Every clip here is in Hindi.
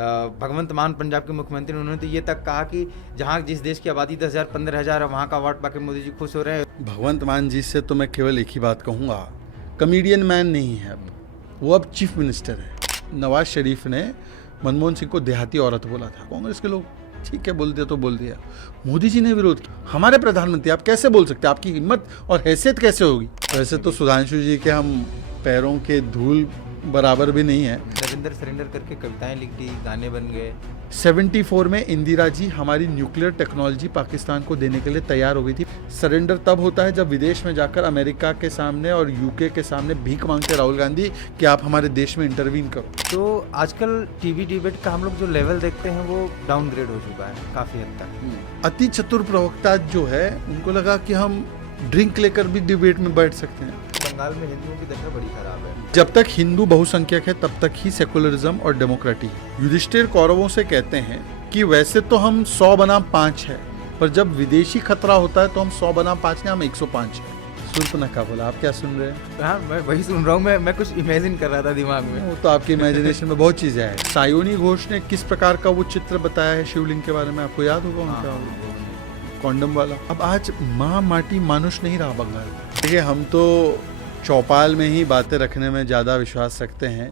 भगवंत मान पंजाब के मुख्यमंत्री, उन्होंने तो ये तक कहा कि जहाँ जिस देश की आबादी 10,000 15,000 है वहाँ का अवार्ड पाके मोदी जी खुश हो रहे हैं। भगवंत मान जी से तो मैं केवल एक ही बात कहूँगा, कॉमेडियन मैन नहीं है अब, वो अब चीफ मिनिस्टर है। नवाज शरीफ ने मनमोहन सिंह को देहाती औरत बोला था, कांग्रेस के लोग ठीक है बोल दिया तो बोल दिया, मोदी जी ने विरोध किया। हमारे प्रधानमंत्री, आप कैसे बोल सकते हैं? आपकी हिम्मत और हैसियत कैसे होगी? वैसे तो सुधांशु जी के हम पैरों के धूल बराबर भी नहीं है। रविंद्र सरेंडर करके कविताएं लिख दी, गाने बन गए। 74 में इंदिरा जी हमारी न्यूक्लियर टेक्नोलॉजी पाकिस्तान को देने के लिए तैयार हो गई थी। सरेंडर तब होता है जब विदेश में जाकर अमेरिका के सामने और यूके के सामने भीख मांगते राहुल गांधी कि आप हमारे देश में इंटरवीन करो। तो आजकल टीवी डिबेट का हम लोग जो लेवल देखते हैं वो डाउनग्रेड हो चुका है काफी हद तक। अति चतुर प्रवक्ता जो है उनको लगा कि हम ड्रिंक लेकर भी डिबेट में बैठ सकते हैं। बंगाल में हिंदुओं की दशा बड़ी खराब है। जब तक हिंदू बहुसंख्यक है तब तक ही सेकुलरिज्म और डेमोक्रेटी है। युधिष्ठिर कौरवों से कहते हैं कि वैसे तो हम 100 बनाम 5 है, पर जब विदेशी खतरा होता है तो हम 100 बनाम 5 नहीं, हम 105 है। शूर्पणखा बोला। आप क्या सुन रहे हैं? हाँ, मैं वही सुन रहा हूँ। मैं कुछ इमेजिन कर रहा था दिमाग में। वो तो आपके इमेजिनेशन में बहुत चीजें हैं। सायोनी घोष ने किस प्रकार का वो चित्र बताया है शिवलिंग के बारे में, आपको याद होगा उनका? कॉन्डम वाला। अब आज माँ माटी मानुष नहीं रहा बंगाल। देखिए, हम तो चौपाल में ही बातें रखने में ज़्यादा विश्वास रखते हैं।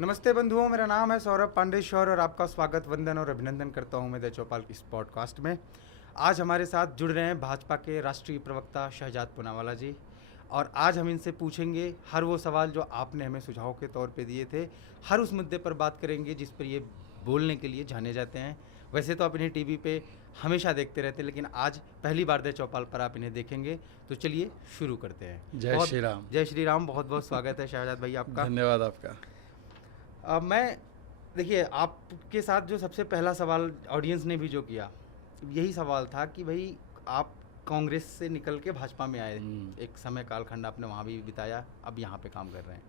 नमस्ते बंधुओं, मेरा नाम है सौरभ पांडेश्वर और आपका स्वागत, वंदन और अभिनंदन करता हूं मैं द चौपाल इस पॉडकास्ट में। आज हमारे साथ जुड़ रहे हैं भाजपा के राष्ट्रीय प्रवक्ता शहजाद पूनावाला जी, और आज हम इनसे पूछेंगे हर वो सवाल जो आपने हमें सुझाव के तौर पे दिए थे। हर उस मुद्दे पर बात करेंगे जिस पर ये बोलने के लिए जाने जाते हैं। वैसे तो आप इन्हें टीवी पे हमेशा देखते रहते हैं, लेकिन आज पहली बार द चौपाल पर आप इन्हें देखेंगे। तो चलिए शुरू करते हैं। जय श्री राम। जय श्री राम। बहुत बहुत स्वागत है शहजाद भाई आपका। धन्यवाद आपका। मैं देखिए, आपके साथ जो सबसे पहला सवाल ऑडियंस ने भी जो किया, यही सवाल था कि भाई आप कांग्रेस से निकल के भाजपा में आए, एक समय कालखंड आपने वहाँ भी बिताया, अब यहाँ पे काम कर रहे हैं।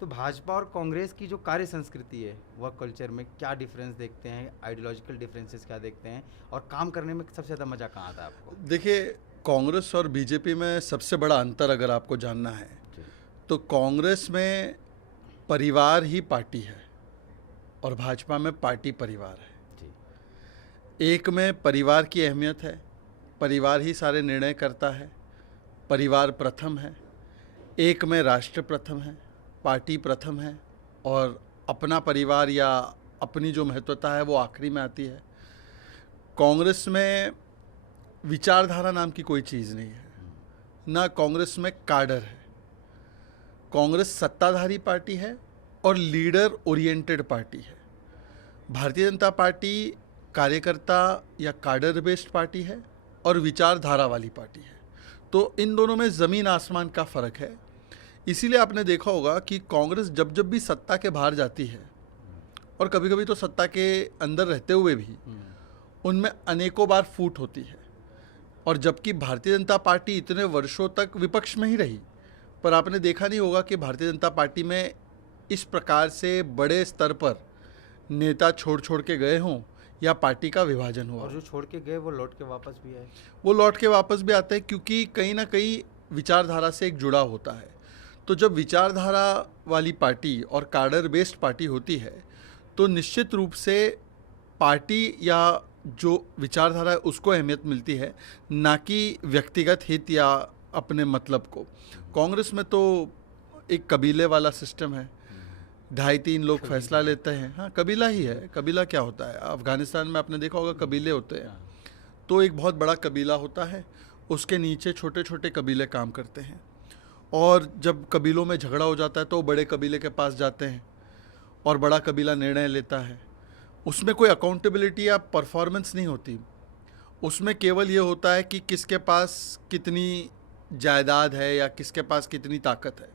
तो भाजपा और कांग्रेस की जो कार्य संस्कृति है, वर्क कल्चर में क्या डिफरेंस देखते हैं, आइडियोलॉजिकल डिफरेंसेस क्या देखते हैं, और काम करने में सबसे ज़्यादा मज़ा कहाँ आता है आपको? देखिए, कांग्रेस और बीजेपी में सबसे बड़ा अंतर अगर आपको जानना है तो कांग्रेस में परिवार ही पार्टी है और भाजपा में पार्टी परिवार है। एक में परिवार की अहमियत है, परिवार ही सारे निर्णय करता है, परिवार प्रथम है। एक में राष्ट्र प्रथम है, पार्टी प्रथम है, और अपना परिवार या अपनी जो महत्वता है वो आखिरी में आती है। कांग्रेस में विचारधारा नाम की कोई चीज़ नहीं है, ना कांग्रेस में काडर है। कांग्रेस सत्ताधारी पार्टी है और लीडर ओरिएंटेड पार्टी है। भारतीय जनता पार्टी कार्यकर्ता या काडर बेस्ड पार्टी है और विचारधारा वाली पार्टी है। तो इन दोनों में ज़मीन आसमान का फ़र्क है। इसीलिए आपने देखा होगा कि कांग्रेस जब जब भी सत्ता के बाहर जाती है, और कभी कभी तो सत्ता के अंदर रहते हुए भी, उनमें अनेकों बार फूट होती है। और जबकि भारतीय जनता पार्टी इतने वर्षों तक विपक्ष में ही रही, पर आपने देखा नहीं होगा कि भारतीय जनता पार्टी में इस प्रकार से बड़े स्तर पर नेता छोड़ छोड़ के गए हों या पार्टी का विभाजन हुआ। और जो छोड़ के गए वो लौट के वापस भी आए। वो लौट के वापस भी आते हैं, क्योंकि कहीं ना कहीं विचारधारा से एक जुड़ा होता है। तो जब विचारधारा वाली पार्टी और काडर बेस्ड पार्टी होती है तो निश्चित रूप से पार्टी या जो विचारधारा है उसको अहमियत मिलती है, ना कि व्यक्तिगत हित या अपने मतलब को। कांग्रेस में तो एक कबीले वाला सिस्टम है, 2.5-3 लोग फैसला लेते हैं। हाँ, कबीला ही है। कबीला क्या होता है? अफगानिस्तान में आपने देखा होगा कबीले होते हैं। तो एक बहुत बड़ा कबीला होता है, उसके नीचे छोटे छोटे कबीले काम करते हैं, और जब कबीलों में झगड़ा हो जाता है तो बड़े कबीले के पास जाते हैं और बड़ा कबीला निर्णय लेता है। उसमें कोई अकाउंटेबिलिटी या परफॉर्मेंस नहीं होती, उसमें केवल ये होता है कि किसके पास कितनी जायदाद है या किसके पास कितनी ताकत है।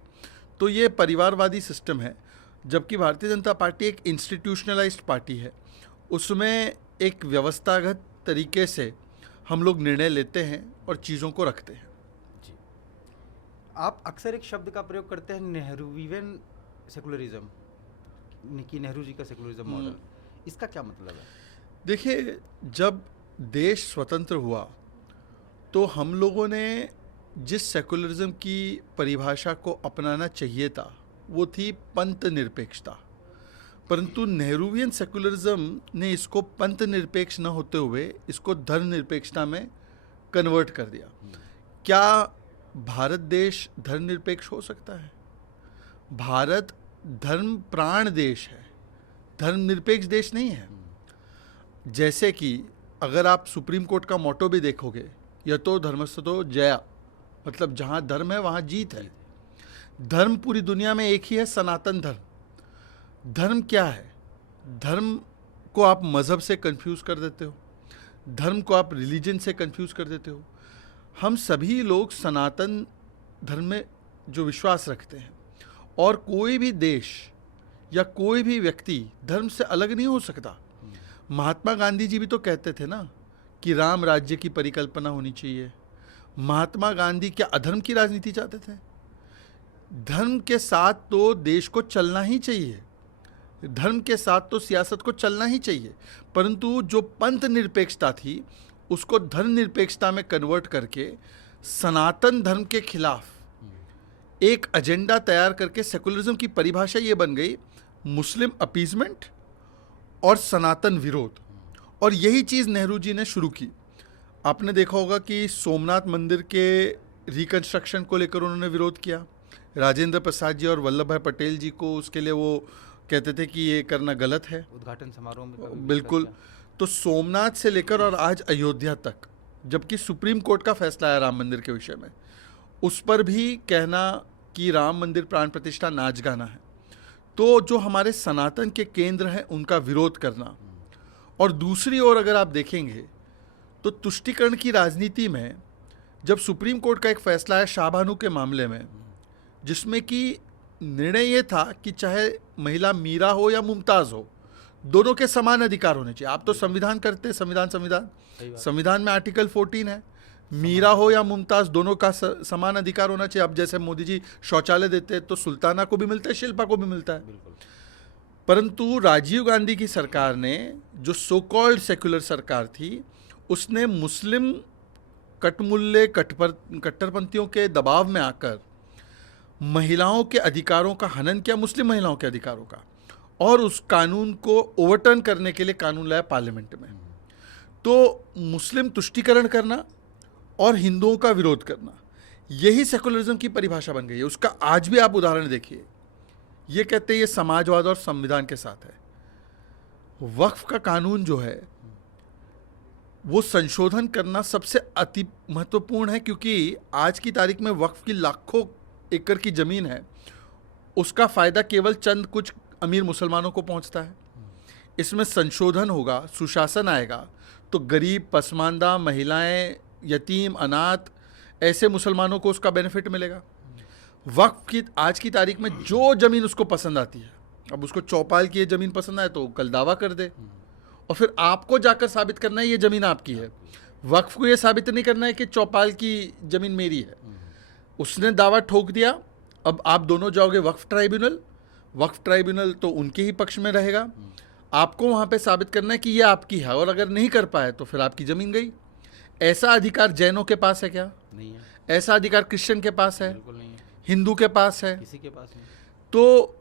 तो ये परिवारवादी सिस्टम है। जबकि भारतीय जनता पार्टी एक इंस्टीट्यूशनलाइज्ड पार्टी है, उसमें एक व्यवस्थागत तरीके से हम लोग निर्णय लेते हैं और चीज़ों को रखते हैं। आप अक्सर एक शब्द का प्रयोग करते हैं, नेहरूवियन सेकुलरिज्म, कि नेहरू जी का सेकुलरिज्म मॉडल। इसका क्या मतलब है? देखिए, जब देश स्वतंत्र हुआ तो हम लोगों ने जिस सेकुलरिज्म की परिभाषा को अपनाना चाहिए था वो थी पंथ निरपेक्षता। परंतु नेहरूवियन सेकुलरिज्म ने इसको पंथ निरपेक्ष न होते हुए इसको धर्म निरपेक्षता में कन्वर्ट कर दिया। क्या भारत देश धर्म निरपेक्ष हो सकता है? भारत धर्म प्राण देश है, धर्म निरपेक्ष देश नहीं है। जैसे कि अगर आप सुप्रीम कोर्ट का मोटो भी देखोगे, यतो धर्मस्थतो जया, मतलब जहाँ धर्म है वहाँ जीत है। धर्म पूरी दुनिया में एक ही है, सनातन धर्म। धर्म क्या है? धर्म को आप मज़हब से कंफ्यूज कर देते हो, धर्म को आप रिलीजन से कंफ्यूज कर देते हो। हम सभी लोग सनातन धर्म में जो विश्वास रखते हैं, और कोई भी देश या कोई भी व्यक्ति धर्म से अलग नहीं हो सकता। महात्मा गांधी जी भी तो कहते थे ना कि राम राज्य की परिकल्पना होनी चाहिए। महात्मा गांधी क्या अधर्म की राजनीति चाहते थे? धर्म के साथ तो देश को चलना ही चाहिए, धर्म के साथ तो सियासत को चलना ही चाहिए, परंतु जो पंथ निरपेक्षता थी उसको धर्म निरपेक्षता में कन्वर्ट करके सनातन धर्म के खिलाफ एक एजेंडा तैयार करके सेकुलरिज्म की परिभाषा ये बन गई, मुस्लिम अपीजमेंट और सनातन विरोध। और यही चीज़ नेहरू जी ने शुरू की। आपने देखा होगा कि सोमनाथ मंदिर के रिकंस्ट्रक्शन को लेकर उन्होंने विरोध किया। राजेंद्र प्रसाद जी और वल्लभ भाई पटेल जी को उसके लिए वो कहते थे कि ये करना गलत है। उद्घाटन समारोह में कभी बिल्कुल। तो सोमनाथ से लेकर और आज अयोध्या तक, जबकि सुप्रीम कोर्ट का फैसला है राम मंदिर के विषय में, उस पर भी कहना कि राम मंदिर प्राण प्रतिष्ठा नाच गाना है। तो जो हमारे सनातन के केंद्र हैं उनका विरोध करना। और दूसरी ओर अगर आप देखेंगे तो तुष्टीकरण की राजनीति में जब सुप्रीम कोर्ट का एक फैसला है शाहबानू के मामले में, जिसमें कि निर्णय ये था कि चाहे महिला मीरा हो या मुमताज़ हो, दोनों के समान अधिकार होने चाहिए। आप तो संविधान करते, संविधान में आर्टिकल 14 है, मीरा हो या मुमताज़ दोनों का समान अधिकार होना चाहिए। अब जैसे मोदी जी शौचालय देते हैं तो सुल्ताना को भी मिलता है, शिल्पा को भी मिलता है। परंतु राजीव गांधी की सरकार ने, जो सो कॉल्ड सेक्युलर सरकार थी, उसने मुस्लिम कटमुल्ले कट्टरपंथियों के दबाव में आकर महिलाओं के अधिकारों का हनन किया, मुस्लिम महिलाओं के अधिकारों का, और उस कानून को ओवरटर्न करने के लिए कानून लाया पार्लियामेंट में। तो मुस्लिम तुष्टीकरण करना और हिंदुओं का विरोध करना, यही सेकुलरिज्म की परिभाषा बन गई है। उसका आज भी आप उदाहरण देखिए। ये कहते हैं ये समाजवाद और संविधान के साथ है। वक्फ का कानून जो है वो संशोधन करना सबसे अति महत्वपूर्ण है, क्योंकि आज की तारीख में वक्फ की लाखों एकड़ की ज़मीन है, उसका फ़ायदा केवल चंद कुछ अमीर मुसलमानों को पहुंचता है। इसमें संशोधन होगा, सुशासन आएगा, तो गरीब, पसमानदा, महिलाएं, यतीम, अनाथ, ऐसे मुसलमानों को उसका बेनिफिट मिलेगा। वक्फ की आज की तारीख में जो ज़मीन उसको पसंद आती है, अब उसको चौपाल की ये ज़मीन पसंद आए तो कल दावा कर दे, और फिर आपको जाकर साबित करना है ये ज़मीन आपकी है। वक्फ को ये साबित नहीं करना है कि चौपाल की ज़मीन मेरी है। उसने दावा ठोक दिया, अब आप दोनों जाओगे वक्फ ट्राइब्यूनल तो उनके ही पक्ष में रहेगा। आपको वहाँ पे साबित करना है कि ये आपकी है, और अगर नहीं कर पाए तो फिर आपकी ज़मीन गई। ऐसा अधिकार जैनों के पास है क्या? नहीं है। ऐसा अधिकार क्रिश्चियन के पास है? बिल्कुल नहीं है। हिंदू के पास है? किसी के पास नहीं। तो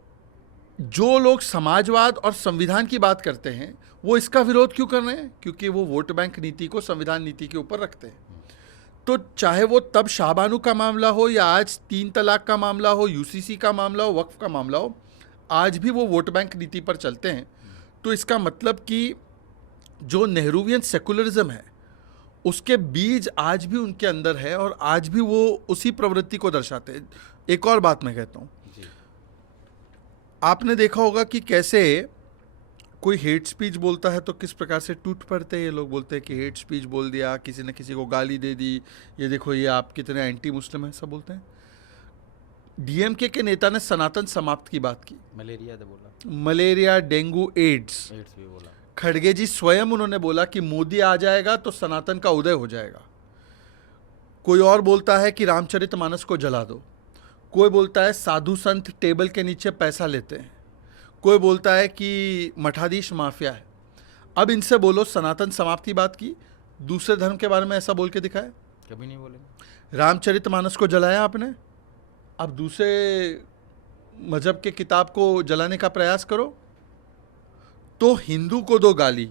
जो लोग समाजवाद और संविधान की बात करते हैं वो इसका विरोध क्यों कर रहे हैं? क्योंकि वो वोट बैंक नीति को संविधान नीति के ऊपर रखते हैं। तो चाहे वो तब शाहबानू का मामला हो या आज 3 तलाक का मामला हो, यूसीसी का मामला हो, वक्फ का मामला हो, आज भी वो वोट बैंक नीति पर चलते हैं। तो इसका मतलब कि जो नेहरूवियन सेकुलरिज्म है उसके बीज आज भी उनके अंदर है, और आज भी वो उसी प्रवृत्ति को दर्शाते हैं। एक और बात मैं कहता हूँ, आपने देखा होगा कि कैसे कोई हेट स्पीच बोलता है तो किस प्रकार से टूट पड़ते हैं। ये लोग बोलते हैं कि हेट स्पीच बोल दिया, किसी ने किसी को गाली दे दी, ये देखो ये आप कितने एंटी मुस्लिम हैं, सब बोलते हैं। डीएमके के नेता ने सनातन समाप्त की बात की, मलेरिया तो बोला, मलेरिया, डेंगू, एड्स भी बोला। खड़गे जी स्वयं उन्होंने बोला कि मोदी आ जाएगा तो सनातन का उदय हो जाएगा। कोई और बोलता है कि रामचरितमानस को जला दो, कोई बोलता है साधु संत टेबल के नीचे पैसा लेते हैं, कोई बोलता है कि मठाधीश माफिया है। अब इनसे बोलो सनातन समाप्ति बात की, दूसरे धर्म के बारे में ऐसा बोल के दिखाए? कभी नहीं बोले। रामचरितमानस को जलाया आपने, अब दूसरे मजहब के किताब को जलाने का प्रयास करो। तो हिंदू को दो गाली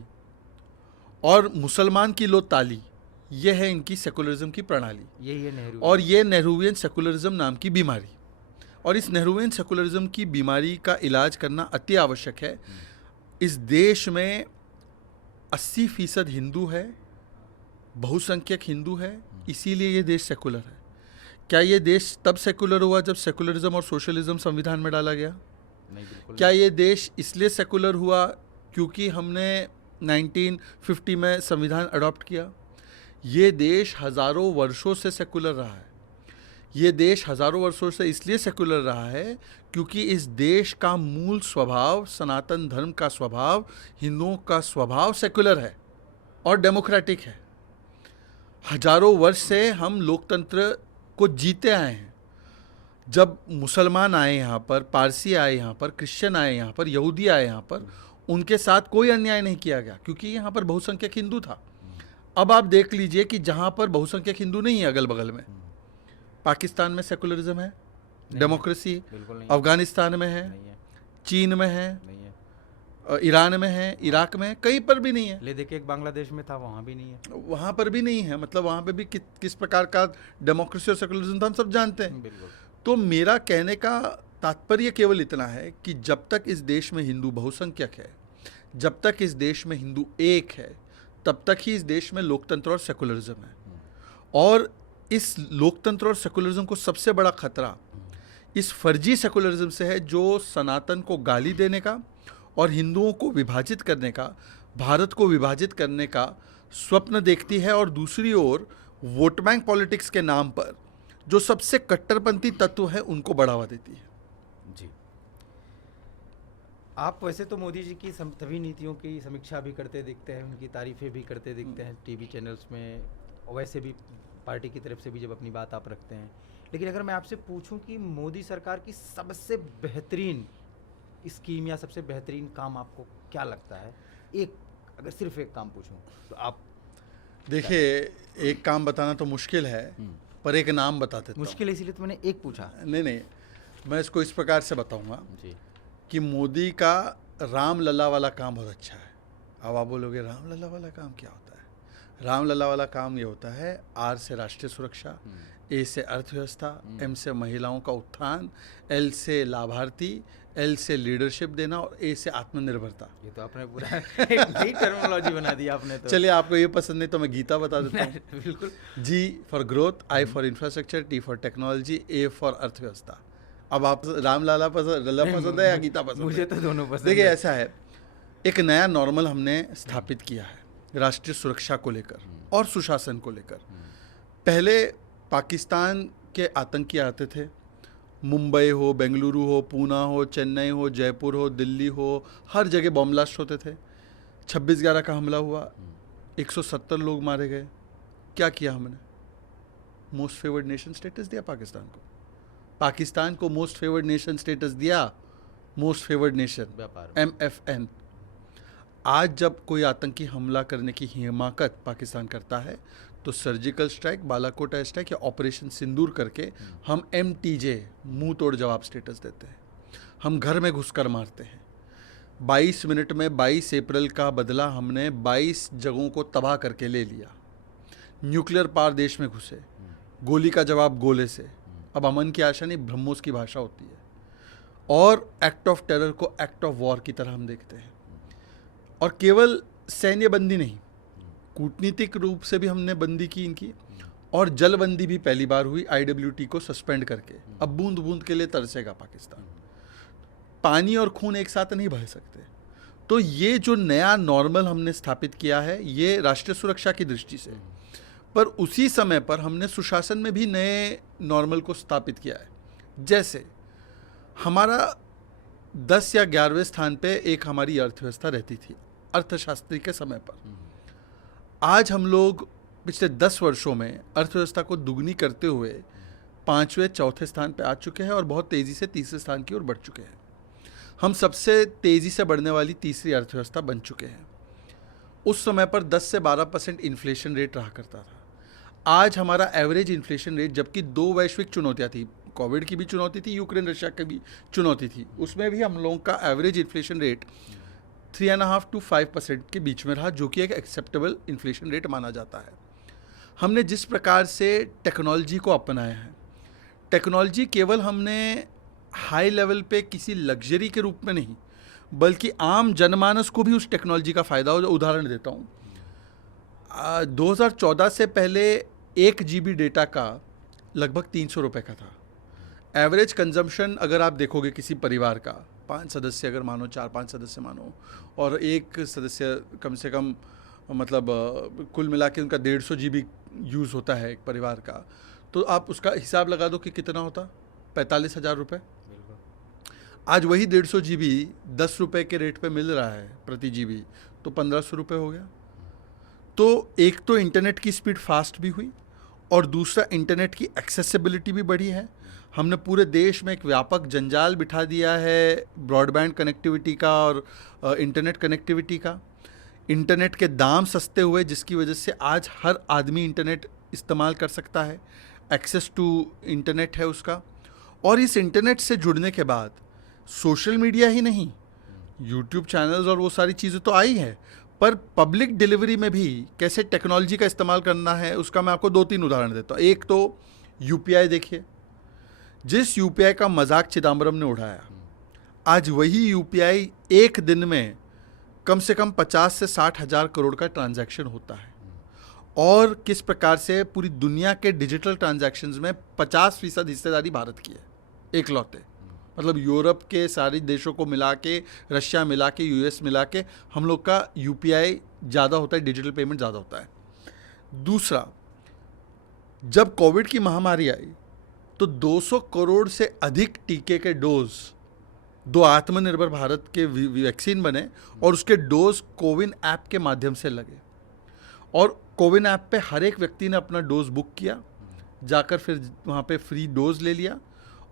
और मुसलमान की लो ताली, ये है इनकी सेकुलरिज्म की प्रणाली। यही है नेहरू। और ये नेहरूवियन सेकुलरिज्म नाम की बीमारी, और इस नेहरूवियन सेकुलरिज्म की बीमारी का इलाज करना अति आवश्यक है। इस देश में 80% हिंदू है, बहुसंख्यक हिंदू है, इसीलिए ये देश सेकुलर है। क्या ये देश तब सेकुलर हुआ जब सेकुलरिज्म और सोशलिज्म संविधान में डाला गया? नहीं, बिल्कुल क्या ये देश इसलिए सेकुलर हुआ क्योंकि हमने 1950 में संविधान अडॉप्ट किया? ये देश हज़ारों वर्षों से सेकुलर रहा है। ये देश हज़ारों वर्षों से इसलिए सेकुलर रहा है क्योंकि इस देश का मूल स्वभाव, सनातन धर्म का स्वभाव, हिंदुओं का स्वभाव सेकुलर है और डेमोक्रेटिक है। हजारों वर्ष से हम लोकतंत्र को जीते आए हैं। जब मुसलमान आए यहाँ पर, पारसी आए यहाँ पर, क्रिश्चियन आए यहाँ पर, यहूदी आए यहाँ पर, उनके साथ कोई अन्याय नहीं किया गया क्योंकि यहाँ पर बहुसंख्यक हिंदू था। अब आप देख लीजिए कि जहाँ पर बहुसंख्यक हिंदू नहीं है अगल बगल में, पाकिस्तान में सेकुलरिज्म है, डेमोक्रेसी, बिल्कुल नहीं, अफगानिस्तान में है, नहीं है, चीन में है, नहीं है। ईरान में है, इराक में है, कहीं पर भी नहीं है। ले देखिए, एक बांग्लादेश में था, वहाँ भी नहीं है। वहाँ पर भी नहीं है। मतलब वहाँ पे भी किस प्रकार का डेमोक्रेसी और सेकुलरिज्म था हम सब जानते हैं। बिल्कुल। तो मेरा कहने का तात्पर्य केवल इतना है कि जब तक इस देश में हिंदू बहुसंख्यक है, जब तक इस देश में हिंदू एक है, तब तक ही इस देश में लोकतंत्र और सेकुलरिज्म है। और इस लोकतंत्र और सेकुलरिज्म को सबसे बड़ा खतरा इस फर्जी सेकुलरिज्म से है जो सनातन को गाली देने का और हिंदुओं को विभाजित करने का, भारत को विभाजित करने का स्वप्न देखती है। और दूसरी ओर वोट बैंक पॉलिटिक्स के नाम पर जो सबसे कट्टरपंथी तत्व है उनको बढ़ावा देती है। जी, आप वैसे तो मोदी जी की सभी नीतियों की समीक्षा भी करते दिखते हैं, उनकी तारीफें भी करते दिखते हैं टीवी चैनल्स में, और वैसे भी पार्टी की तरफ से भी जब अपनी बात आप रखते हैं। लेकिन अगर मैं आपसे पूछूं कि मोदी सरकार की सबसे बेहतरीन स्कीम या सबसे बेहतरीन काम आपको क्या लगता है, एक अगर सिर्फ एक काम पूछूं तो आप? देखिए, एक काम बताना तो मुश्किल है, पर एक नाम बता देता हूं। मुश्किल है, इसीलिए तो मैंने एक पूछा। नहीं, मैं इसको इस प्रकार से बताऊंगा जी, कि मोदी का राम लला वाला काम बहुत अच्छा है। अब आप बोलोगे राम लला वाला काम क्या होता है? राम लला वाला काम ये होता है, आर से राष्ट्रीय सुरक्षा, ए से अर्थव्यवस्था, एम से महिलाओं का उत्थान, एल से लाभार्थी, एल से लीडरशिप देना और ए से आत्मनिर्भरता। ये तो आपने पूरा एक नई टर्मिनोलॉजी बना दी आपने तो। चलिए, आपको ये पसंद नहीं तो मैं गीता बता देता हूँ। बिल्कुल। G for growth, I for infrastructure, T for technology, A for अर्थव्यवस्था। अब आप राम लला पसंद है या गीता पसंद है? मुझे तो दोनों पसंद देखिए, है। ऐसा है, एक नया नॉर्मल हमने स्थापित किया है राष्ट्रीय सुरक्षा को लेकर और सुशासन को लेकर। पहले पाकिस्तान के आतंकी आते थे, मुंबई हो, बेंगलुरु हो, पूना हो, चेन्नई हो, जयपुर हो, दिल्ली हो, हर जगह बॉम्ब ब्लास्ट होते थे। 26/11 का हमला हुआ, 170 लोग मारे गए। क्या किया हमने? मोस्ट फेवर्ड नेशन स्टेटस दिया पाकिस्तान को। पाकिस्तान को मोस्ट फेवर्ड नेशन स्टेटस दिया, मोस्ट फेवर्ड नेशन, व्यापार MFN। आज जब कोई आतंकी हमला करने की हिमाकत पाकिस्तान करता है तो surgical strike, Balakot air strike या ऑपरेशन सिंदूर करके हम MTJ, मुंह तोड़ जवाब स्टेटस देते हैं। हम घर में घुसकर मारते हैं। 22 मिनट में 22 अप्रैल का बदला हमने 22 जगहों को तबाह करके ले लिया। न्यूक्लियर पावर देश में घुसे, गोली का जवाब गोले से। अब अमन की आशा नहीं, ब्रह्मोस की भाषा होती है। और एक्ट ऑफ टेरर को एक्ट ऑफ वॉर की तरह हम देखते हैं। और केवल सैन्य बंदी नहीं, कूटनीतिक रूप से भी हमने बंदी की इनकी, और जलबंदी भी पहली बार हुई IWT को सस्पेंड करके। अब बूंद बूंद के लिए तरसेगा पाकिस्तान। पानी और खून एक साथ नहीं बह सकते। तो ये जो नया नॉर्मल हमने स्थापित किया है, ये राष्ट्रीय सुरक्षा की दृष्टि से, पर उसी समय पर हमने सुशासन में भी नए नॉर्मल को स्थापित किया है। जैसे हमारा 10 या 11वें स्थान पे एक हमारी अर्थव्यवस्था रहती थी अर्थशास्त्री के समय पर। आज हम लोग पिछले 10 वर्षों में अर्थव्यवस्था को दुगनी करते हुए 5वें, 4थे स्थान पे आ चुके हैं और बहुत तेज़ी से 3रे स्थान की ओर बढ़ चुके हैं। हम सबसे तेज़ी से बढ़ने वाली तीसरी अर्थव्यवस्था बन चुके हैं। उस समय पर 10 से 12% इन्फ्लेशन रेट रहा करता था। आज हमारा एवरेज इन्फ्लेशन रेट, जबकि 2 वैश्विक चुनौतियाँ थी, कोविड की भी चुनौती थी, यूक्रेन रशिया की भी चुनौती थी, उसमें भी हम लोगों का एवरेज इन्फ्लेशन रेट 3.5 to 5% के बीच में रहा, जो कि एक एक्सेप्टेबल इन्फ्लेशन रेट माना जाता है। हमने जिस प्रकार से टेक्नोलॉजी को अपनाया है, टेक्नोलॉजी केवल हमने हाई लेवल पे किसी लग्जरी के रूप में नहीं, बल्कि आम जनमानस को भी उस टेक्नोलॉजी का फ़ायदा हो। उदाहरण देता हूँ, 2014 से पहले 1 GB डेटा का लगभग 300 रुपये का था। एवरेज कंजम्पशन अगर आप देखोगे किसी परिवार का, 5 सदस्य अगर मानो, 4-5 सदस्य मानो, और एक सदस्य कम से कम मतलब कुल मिला के उनका 150 GB यूज़ होता है एक परिवार का, तो आप उसका हिसाब लगा दो कि कितना होता, 45,000 रुपये। आज वही 150 GB 10 रुपये के रेट पे मिल रहा है प्रति GB, तो 1500 रुपये हो गया। तो एक तो इंटरनेट की स्पीड फास्ट भी हुई, और दूसरा इंटरनेट की एक्सेसिबिलिटी भी बढ़ी है। हमने पूरे देश में एक व्यापक जंजाल बिठा दिया है ब्रॉडबैंड कनेक्टिविटी का और इंटरनेट कनेक्टिविटी का। इंटरनेट के दाम सस्ते हुए, जिसकी वजह से आज हर आदमी इंटरनेट इस्तेमाल कर सकता है, एक्सेस टू इंटरनेट है उसका। और इस इंटरनेट से जुड़ने के बाद सोशल मीडिया ही नहीं, यूट्यूब चैनल्स और वो सारी चीज़ें तो आई है, पर पब्लिक डिलीवरी में भी कैसे टेक्नोलॉजी का इस्तेमाल करना है, उसका मैं आपको 2-3 उदाहरण देता हूँ। एक तो यूपीआई देखिए, जिस यूपीआई का मजाक चिदम्बरम ने उड़ाया, आज वही यूपीआई एक दिन में कम से कम 50 से 60 हज़ार करोड़ का ट्रांजैक्शन होता है। और किस प्रकार से पूरी दुनिया के डिजिटल ट्रांजैक्शंस में 50% हिस्सेदारी भारत की है एकलौते। मतलब यूरोप के सारे देशों को मिला के, रशिया मिला के, यूएस मिला के, हम लोग का यूपीआई ज़्यादा होता है, डिजिटल पेमेंट ज़्यादा होता है। दूसरा, जब कोविड की महामारी आई तो 200 करोड़ से अधिक टीके के डोज, 2 आत्मनिर्भर भारत के वैक्सीन बने, और उसके डोज कोविन ऐप के माध्यम से लगे। और कोविन ऐप पे हर एक व्यक्ति ने अपना डोज बुक किया, जाकर फिर वहाँ पे फ्री डोज ले लिया,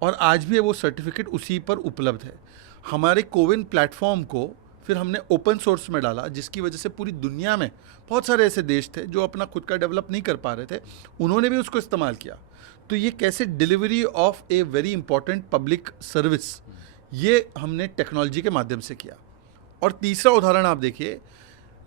और आज भी वो सर्टिफिकेट उसी पर उपलब्ध है। हमारे कोविन प्लेटफॉर्म को फिर हमने ओपन सोर्स में डाला, जिसकी वजह से पूरी दुनिया में बहुत सारे ऐसे देश थे जो अपना खुद का डेवलप नहीं कर पा रहे थे, उन्होंने भी उसको इस्तेमाल किया। तो ये कैसे delivery of a very important public service, ये हमने टेक्नोलॉजी के माध्यम से किया। और तीसरा उदाहरण आप देखिए,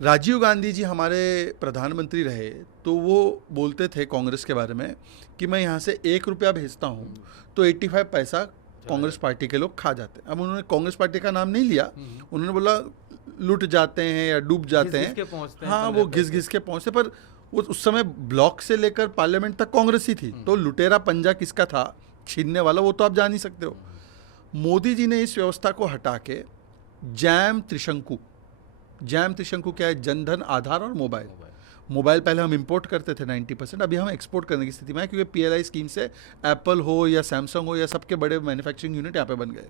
राजीव गांधी जी हमारे प्रधानमंत्री रहे, तो वो बोलते थे कांग्रेस के बारे में कि मैं यहाँ से 1 रुपया भेजता हूँ तो 85 पैसा कांग्रेस पार्टी के लोग खा जाते हैं। अब उन्होंने कांग्रेस पार्टी का नाम नहीं लिया, उन्होंने बोला लुट जाते हैं या डूब जाते हैं। हाँ, वो घिस घिस के पहुँचते, पर वो उस समय ब्लॉक से लेकर पार्लियामेंट तक कांग्रेस ही थी। तो लुटेरा पंजा किसका था छीनने वाला, वो तो आप जान ही सकते हो। मोदी जी ने इस व्यवस्था को हटा के जैम त्रिशंकु क्या है, जनधन, आधार और मोबाइल पहले हम इंपोर्ट करते थे 90%, अभी हम एक्सपोर्ट करने की स्थिति में है, क्योंकि पीएलआई स्कीम से एप्पल हो या सैमसंग हो या सबके बड़े मैन्युफैक्चरिंग यूनिट यहाँ पे बन गए।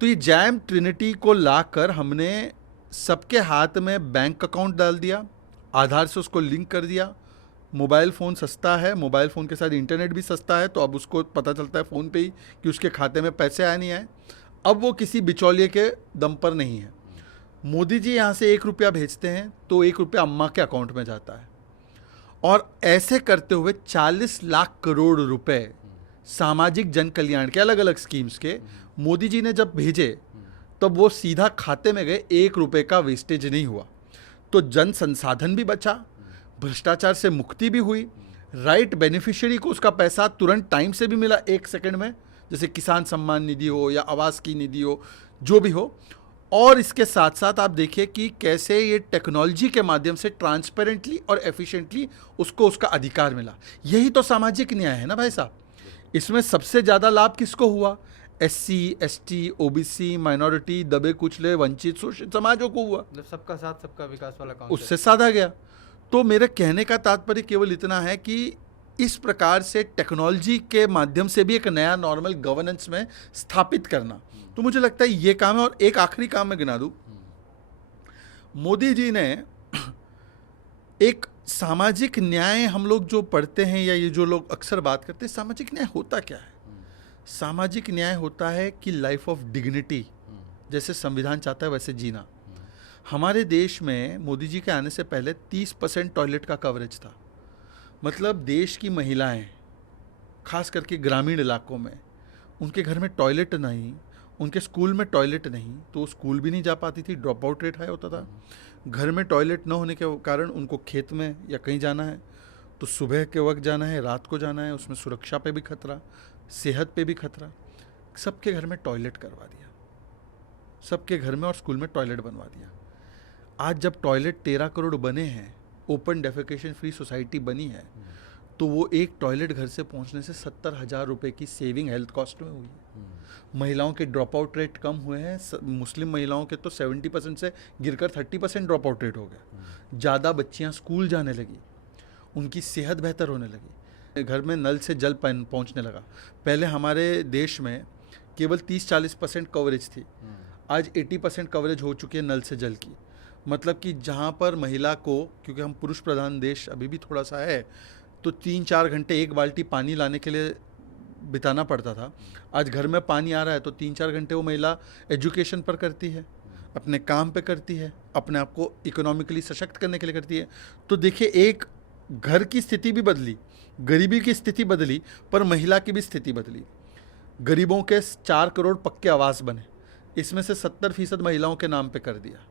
तो ये जैम ट्रिनिटी को लाकर हमने सबके हाथ में बैंक अकाउंट डाल दिया, आधार से उसको लिंक कर दिया। मोबाइल फ़ोन सस्ता है, मोबाइल फ़ोन के साथ इंटरनेट भी सस्ता है, तो अब उसको पता चलता है फ़ोन पे ही कि उसके खाते में पैसे आए नहीं आए। अब वो किसी बिचौलिए के दम पर नहीं है। मोदी जी यहाँ से 1 रुपया भेजते हैं तो 1 रुपया अम्मा के अकाउंट में जाता है, और ऐसे करते हुए 40 लाख करोड़ रुपए सामाजिक जन कल्याण के अलग अलग स्कीम्स के मोदी जी ने जब भेजे, तब वो सीधा खाते में गए, 1 रुपये का वेस्टेज नहीं हुआ। तो जन संसाधन भी बचा, भ्रष्टाचार से मुक्ति भी हुई, राइट बेनिफिशियरी को उसका पैसा तुरंत टाइम से भी मिला 1 सेकंड में, जैसे किसान सम्मान निधि हो या आवास की निधि हो, जो भी हो। और इसके साथ साथ आप देखिए कि कैसे ये टेक्नोलॉजी के माध्यम से ट्रांसपेरेंटली और एफिशिएंटली उसको उसका अधिकार मिला। यही तो सामाजिक न्याय है ना भाई साहब। इसमें सबसे ज़्यादा लाभ किसको हुआ? SC, ST, OBC, माइनॉरिटी, दबे कुचले, वंचित, शोषित समाजों को हुआ। सबका साथ सबका विकास वाला काम उससे साधा गया। तो मेरे कहने का तात्पर्य केवल इतना है कि इस प्रकार से टेक्नोलॉजी के माध्यम से भी एक नया नॉर्मल गवर्नेंस में स्थापित करना, तो मुझे लगता है ये काम है। और एक आखिरी काम मैं गिना दूं, मोदी जी ने एक सामाजिक न्याय, हम लोग जो पढ़ते हैं या ये जो लोग अक्सर बात करते हैं, सामाजिक न्याय होता क्या है? सामाजिक न्याय होता है कि लाइफ ऑफ डिग्निटी, जैसे संविधान चाहता है वैसे जीना। हमारे देश में मोदी जी के आने से पहले 30% टॉयलेट का कवरेज था। मतलब देश की महिलाएं, खास करके ग्रामीण इलाकों में, उनके घर में टॉयलेट नहीं, उनके स्कूल में टॉयलेट नहीं, तो वो स्कूल भी नहीं जा पाती थी, ड्रॉप आउट रेट हाई होता था। घर में टॉयलेट न होने के कारण उनको खेत में या कहीं जाना है तो सुबह के वक्त जाना है, रात को जाना है, उसमें सुरक्षा पे भी खतरा, सेहत पे भी खतरा। सबके घर में टॉयलेट करवा दिया, सबके घर में और स्कूल में टॉयलेट बनवा दिया। आज जब टॉयलेट 13 करोड़ बने हैं, ओपन डेफिकेशन फ्री सोसाइटी बनी है, तो वो एक टॉयलेट घर से पहुंचने से 70,000 रुपये की सेविंग हेल्थ कॉस्ट में हुई है। महिलाओं के ड्रॉप आउट रेट कम हुए हैं, मुस्लिम महिलाओं के तो 70% से गिरकर 30% ड्रॉप आउट रेट हो गया। ज़्यादा बच्चियां स्कूल जाने लगी, उनकी सेहत बेहतर होने लगी, घर में नल से जल पहुंचने लगा। पहले हमारे देश में केवल 30-40% कवरेज थी, आज 80% कवरेज हो चुकी है नल से जल की। मतलब कि जहाँ पर महिला को, क्योंकि हम पुरुष प्रधान देश अभी भी थोड़ा सा है, तो 3-4 घंटे एक बाल्टी पानी लाने के लिए बिताना पड़ता था। आज घर में पानी आ रहा है तो 3-4 घंटे वो महिला एजुकेशन पर करती है, अपने काम पे करती है, अपने आप को इकोनॉमिकली सशक्त करने के लिए करती है। तो देखिए, एक घर की स्थिति भी बदली, गरीबी की स्थिति बदली, पर महिला की भी स्थिति बदली। गरीबों के 4 करोड़ पक्के आवास बने, इसमें से 70% महिलाओं के नाम पे कर दिया।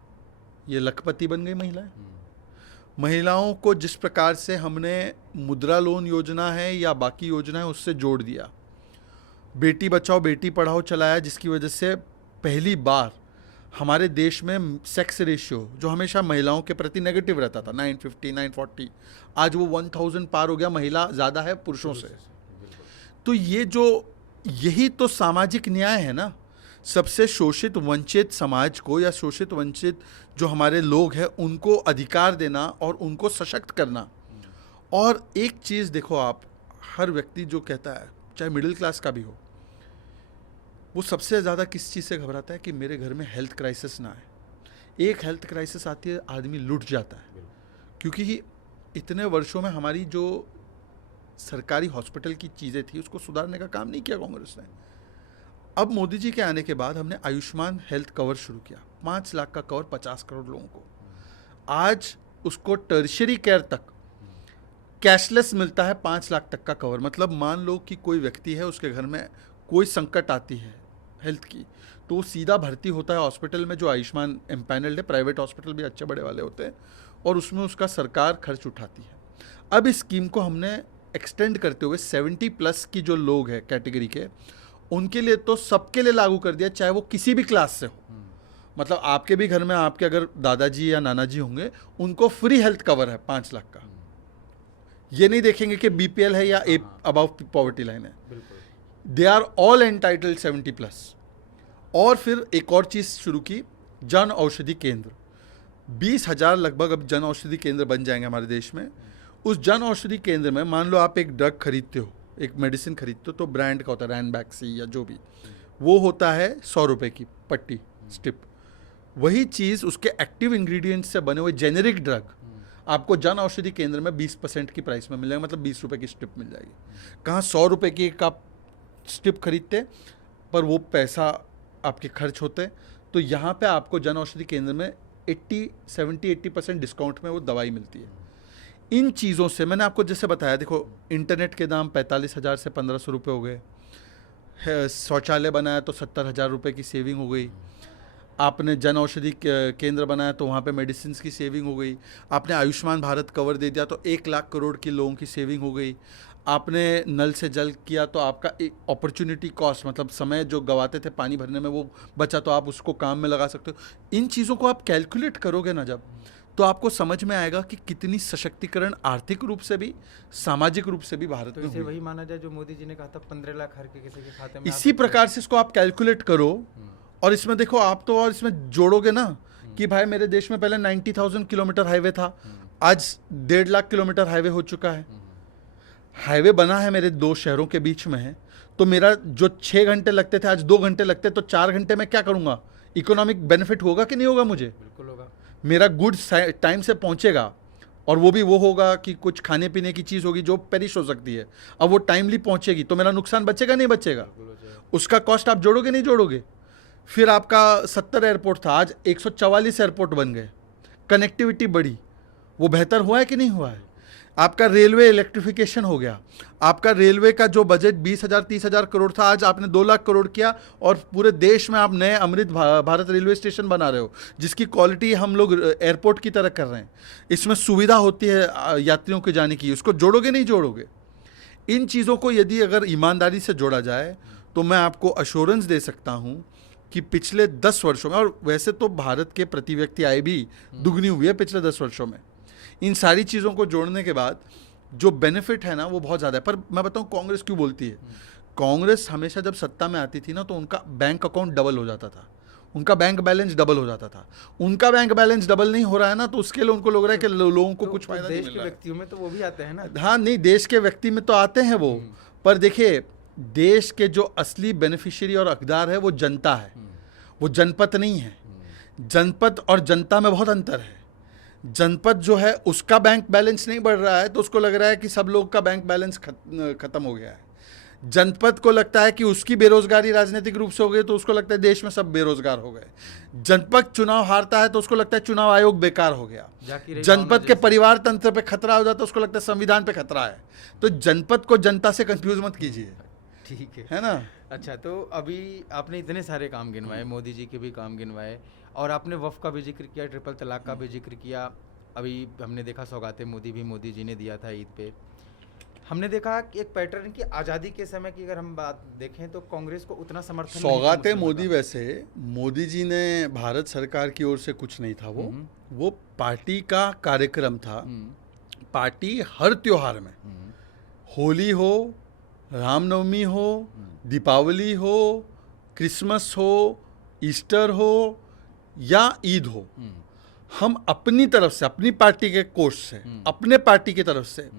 ये लखपति बन गई महिलाएं। महिलाओं को जिस प्रकार से हमने मुद्रा लोन योजना है या बाकी योजना है उससे जोड़ दिया, बेटी बचाओ बेटी पढ़ाओ चलाया, जिसकी वजह से पहली बार हमारे देश में सेक्स रेशियो जो हमेशा महिलाओं के प्रति नेगेटिव रहता था, 950, 940, आज वो 1000 पार हो गया, महिला ज़्यादा है पुरुषों से। तो यही तो सामाजिक न्याय है ना। सबसे शोषित वंचित समाज को या शोषित वंचित जो हमारे लोग हैं उनको अधिकार देना और उनको सशक्त करना। और एक चीज़ देखो आप, हर व्यक्ति जो कहता है, चाहे मिडिल क्लास का भी हो, वो सबसे ज़्यादा किस चीज़ से घबराता है कि मेरे घर में हेल्थ क्राइसिस ना आए। एक हेल्थ क्राइसिस आती है, आदमी लुट जाता है। क्योंकि इतने वर्षों में हमारी जो सरकारी हॉस्पिटल की चीज़ें थी उसको सुधारने का काम नहीं किया कांग्रेस ने। अब मोदी जी के आने के बाद हमने आयुष्मान हेल्थ कवर शुरू किया, 5 लाख का कवर 50 करोड़ लोगों को। आज उसको टर्शियरी केयर तक कैशलेस मिलता है, 5 लाख तक का कवर। मतलब मान लो कि कोई व्यक्ति है, उसके घर में कोई संकट आती है हेल्थ की, तो वो सीधा भर्ती होता है हॉस्पिटल में जो आयुष्मान एम्पैनल्ड है। प्राइवेट हॉस्पिटल भी अच्छे बड़े वाले होते हैं, और उसमें उसका सरकार खर्च उठाती है। अब इस स्कीम को हमने एक्सटेंड करते हुए 70+ की जो लोग हैं कैटेगरी के, उनके लिए तो सबके लिए लागू कर दिया, चाहे वो किसी भी क्लास से हो। मतलब आपके भी घर में आपके अगर दादाजी या नाना जी होंगे, उनको फ्री हेल्थ कवर है 5 लाख का। ये नहीं देखेंगे कि BPL है या अबव पॉवर्टी लाइन है, दे आर ऑल एंटाइटल्ड 70+। और फिर एक और चीज़ शुरू की, जन औषधि केंद्र। 20,000 लगभग अब जन औषधि केंद्र बन जाएंगे हमारे देश में। उस जन औषधि केंद्र में मान लो आप एक ड्रग खरीदते हो, एक मेडिसिन खरीदते हो, तो ब्रांड का होता है रैनबैक्सी या जो भी, वो होता है 100 रुपये की पट्टी स्ट्रिप। वही चीज़ उसके एक्टिव इंग्रेडिएंट्स से बने हुए जेनेरिक ड्रग आपको जन औषधि केंद्र में 20% की प्राइस में मिल जाएगा, मतलब 20 रुपये की स्ट्रिप मिल जाएगी। कहाँ 100 रुपये की एक आप स्ट्रिप खरीदते, पर वो पैसा आपके खर्च होते। तो यहाँ पे आपको जन औषधि केंद्र में 70-80% डिस्काउंट में वो दवाई मिलती है। इन चीज़ों से मैंने आपको जैसे बताया, देखो इंटरनेट के दाम 45,000 से 1,500 रुपये हो गए, शौचालय बनाया तो 70,000 रुपये की सेविंग हो गई, आपने जन औषधि केंद्र बनाया तो वहाँ पे मेडिसिन की सेविंग हो गई, आपने आयुष्मान भारत कवर दे दिया तो 1 लाख करोड़ की लोगों की सेविंग हो गई, आपने नल से जल किया तो आपका एक अपॉर्चुनिटी कॉस्ट, मतलब समय जो गवाते थे पानी भरने में वो बचा, तो आप उसको काम में लगा सकते हो। इन चीज़ों को आप कैलकुलेट करोगे ना जब, तो आपको समझ में आएगा कि कितनी सशक्तिकरण आर्थिक रूप से भी सामाजिक रूप से भी भारत में इसे हुई। वही माना जाए जो मोदी जी ने कहा था 15 लाख हर किसी के खाते में। इसी प्रकार से इसको आप कैलकुलेट करो, और इसमें देखो आप तो, और इसमें जोड़ोगे ना कि भाई मेरे देश में पहले 90,000 किलोमीटर हाईवे था, आज 1.5 लाख किलोमीटर हाईवे हो चुका है। हाईवे बना है मेरे 2 शहरों के बीच में है, तो मेरा जो 6 घंटे लगते थे आज 2 घंटे लगते, तो 4 घंटे में क्या करूँगा? इकोनॉमिक बेनिफिट होगा कि नहीं होगा? मुझे बिल्कुल होगा। मेरा गुड्स टाइम से पहुँचेगा, और वो भी वो होगा कि कुछ खाने पीने की चीज़ होगी जो पेरिश हो सकती है, अब वो टाइमली पहुँचेगी, तो मेरा नुकसान बचेगा नहीं बचेगा? उसका कॉस्ट आप जोड़ोगे नहीं जोड़ोगे? फिर आपका 70 एयरपोर्ट था, आज 144 एयरपोर्ट बन गए, कनेक्टिविटी बढ़ी, वो बेहतर हुआ है कि नहीं हुआ है? आपका रेलवे इलेक्ट्रिफिकेशन हो गया, आपका रेलवे का जो बजट 20,000 30,000 करोड़ था, आज आपने 2 लाख करोड़ किया, और पूरे देश में आप नए अमृत भारत रेलवे स्टेशन बना रहे हो, जिसकी क्वालिटी हम लोग एयरपोर्ट की तरह कर रहे हैं। इसमें सुविधा होती है यात्रियों के जाने की, उसको जोड़ोगे नहीं जोड़ोगे? इन चीज़ों को यदि अगर ईमानदारी से जोड़ा जाए तो मैं आपको अश्योरेंस दे सकता हूँ कि पिछले 10 वर्षों में, और वैसे तो भारत के प्रति व्यक्ति आय भी दुगनी हुई है पिछले 10 वर्षों में, इन सारी चीज़ों को जोड़ने के बाद जो बेनिफिट है ना वो बहुत ज़्यादा है। पर मैं बताऊँ कांग्रेस क्यों बोलती है? कांग्रेस हमेशा जब सत्ता में आती थी ना तो उनका बैंक अकाउंट डबल हो जाता था, उनका बैंक बैलेंस डबल हो जाता था। उनका बैंक बैलेंस डबल नहीं हो रहा है ना, तो उसके लिए उनको लग रहा है कि लोगों को कुछ फायदा नहीं मिल रहा है। देश के व्यक्तियों में तो वो भी आते हैं ना। हाँ, नहीं, देश के व्यक्ति में तो आते हैं वो, पर देखिए देश के जो असली बेनिफिशियरी और हकदार है वो जनता है, वो जनपद नहीं है। जनपद और जनता में बहुत अंतर है। जनपद जो है उसका बैंक बैलेंस नहीं बढ़ रहा है तो उसको लग रहा है कि सब लोग का बैंक बैलेंस खत्म हो गया है। जनपद को लगता है कि उसकी बेरोजगारी राजनीतिक रूप से हो गई तो उसको लगता है देश में सब बेरोजगार हो गए। जनपद चुनाव हारता है तो उसको लगता है चुनाव आयोग बेकार हो गया। जनपद के परिवार तंत्र पे खतरा हो जाता है तो उसको लगता है संविधान पे खतरा है। तो जनपद को जनता से कंफ्यूज मत कीजिए, ठीक है ना? अच्छा, तो अभी आपने इतने सारे काम गिनवाए, मोदी जी के भी काम गिनवाए, और आपने वफ़ का भी जिक्र किया, ट्रिपल तलाक का भी जिक्र किया। अभी हमने देखा सौगातें मोदी जी ने दिया था ईद पे। हमने देखा कि एक पैटर्न की आज़ादी के समय की अगर हम बात देखें तो कांग्रेस को उतना समर्थन नहीं था सौगातें मुस्लिमों मोदी, का। वैसे मोदी जी ने भारत सरकार की ओर से कुछ नहीं था, वो पार्टी का कार्यक्रम था। पार्टी हर त्योहार में, होली हो, रामनवमी हो, दीपावली हो, क्रिसमस हो, ईस्टर हो या ईद हो, हम अपनी तरफ से, अपनी पार्टी के कोष से, अपने पार्टी की तरफ से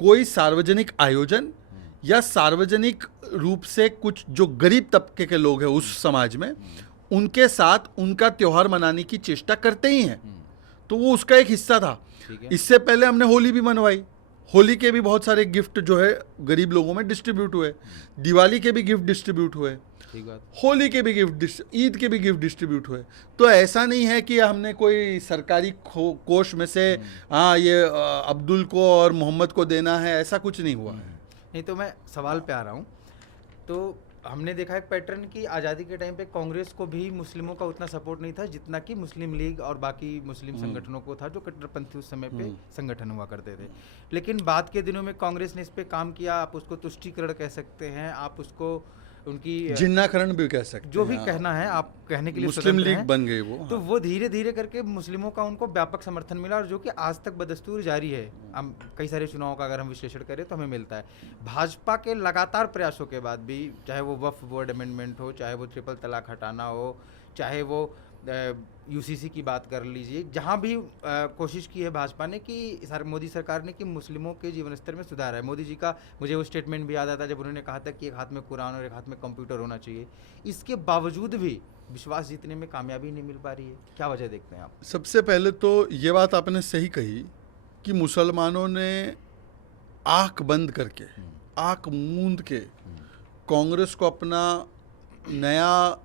कोई सार्वजनिक आयोजन या सार्वजनिक रूप से कुछ जो गरीब तबके के लोग हैं उस समाज में, उनके साथ उनका त्योहार मनाने की चेष्टा करते ही हैं। तो वो उसका एक हिस्सा था। इससे पहले हमने होली भी मनवाई, होली के भी बहुत सारे गिफ्ट जो है गरीब लोगों में डिस्ट्रीब्यूट हुए, दिवाली के भी गिफ्ट डिस्ट्रीब्यूट हुए, होली के भी गिफ्ट, ईद के भी गिफ्ट डिस्ट्रीब्यूट हुए। तो ऐसा नहीं है कि हमने कोई सरकारी कोष में से हाँ ये अब्दुल को और मोहम्मद को देना है, ऐसा कुछ नहीं हुआ है। नहीं, तो मैं सवाल पे आ रहा हूँ। तो हमने देखा एक पैटर्न की आज़ादी के टाइम पे कांग्रेस को भी मुस्लिमों का उतना सपोर्ट नहीं था जितना कि मुस्लिम लीग और बाकी मुस्लिम संगठनों को था, जो कट्टरपंथी उस समय पे संगठन हुआ करते थे। लेकिन बाद के दिनों में कांग्रेस ने इस पे काम किया। आप उसको तुष्टीकरण कह सकते हैं, आप उसको उनकी जिन्नाकरण भी कह सकते हैं, जो भी कहना है आप कहने के लिए मुस्लिम स्वतंत्र लीग हैं। बन गई वो। तो वो धीरे धीरे करके मुस्लिमों का उनको व्यापक समर्थन मिला, और जो कि आज तक बदस्तूर जारी है। हम कई सारे चुनावों का अगर हम विश्लेषण करें तो हमें मिलता है। भाजपा के लगातार प्रयासों के बाद भी, चाहे वो वक्फ बोर्ड अमेंडमेंट हो, चाहे वो ट्रिपल तलाक हटाना हो, चाहे वो यूसीसी की बात कर लीजिए, जहाँ भी कोशिश की है भाजपा ने कि मोदी सरकार ने कि मुस्लिमों के जीवन स्तर में सुधार है। मोदी जी का मुझे वो स्टेटमेंट भी याद आता है जब उन्होंने कहा था कि एक हाथ में कुरान और एक हाथ में कंप्यूटर होना चाहिए। इसके बावजूद भी विश्वास जीतने में कामयाबी नहीं मिल पा रही है, क्या वजह देखते हैं आप? सबसे पहले तो ये बात आपने सही कही कि मुसलमानों ने आंख बंद करके, आंख मूंद के कांग्रेस को अपना नया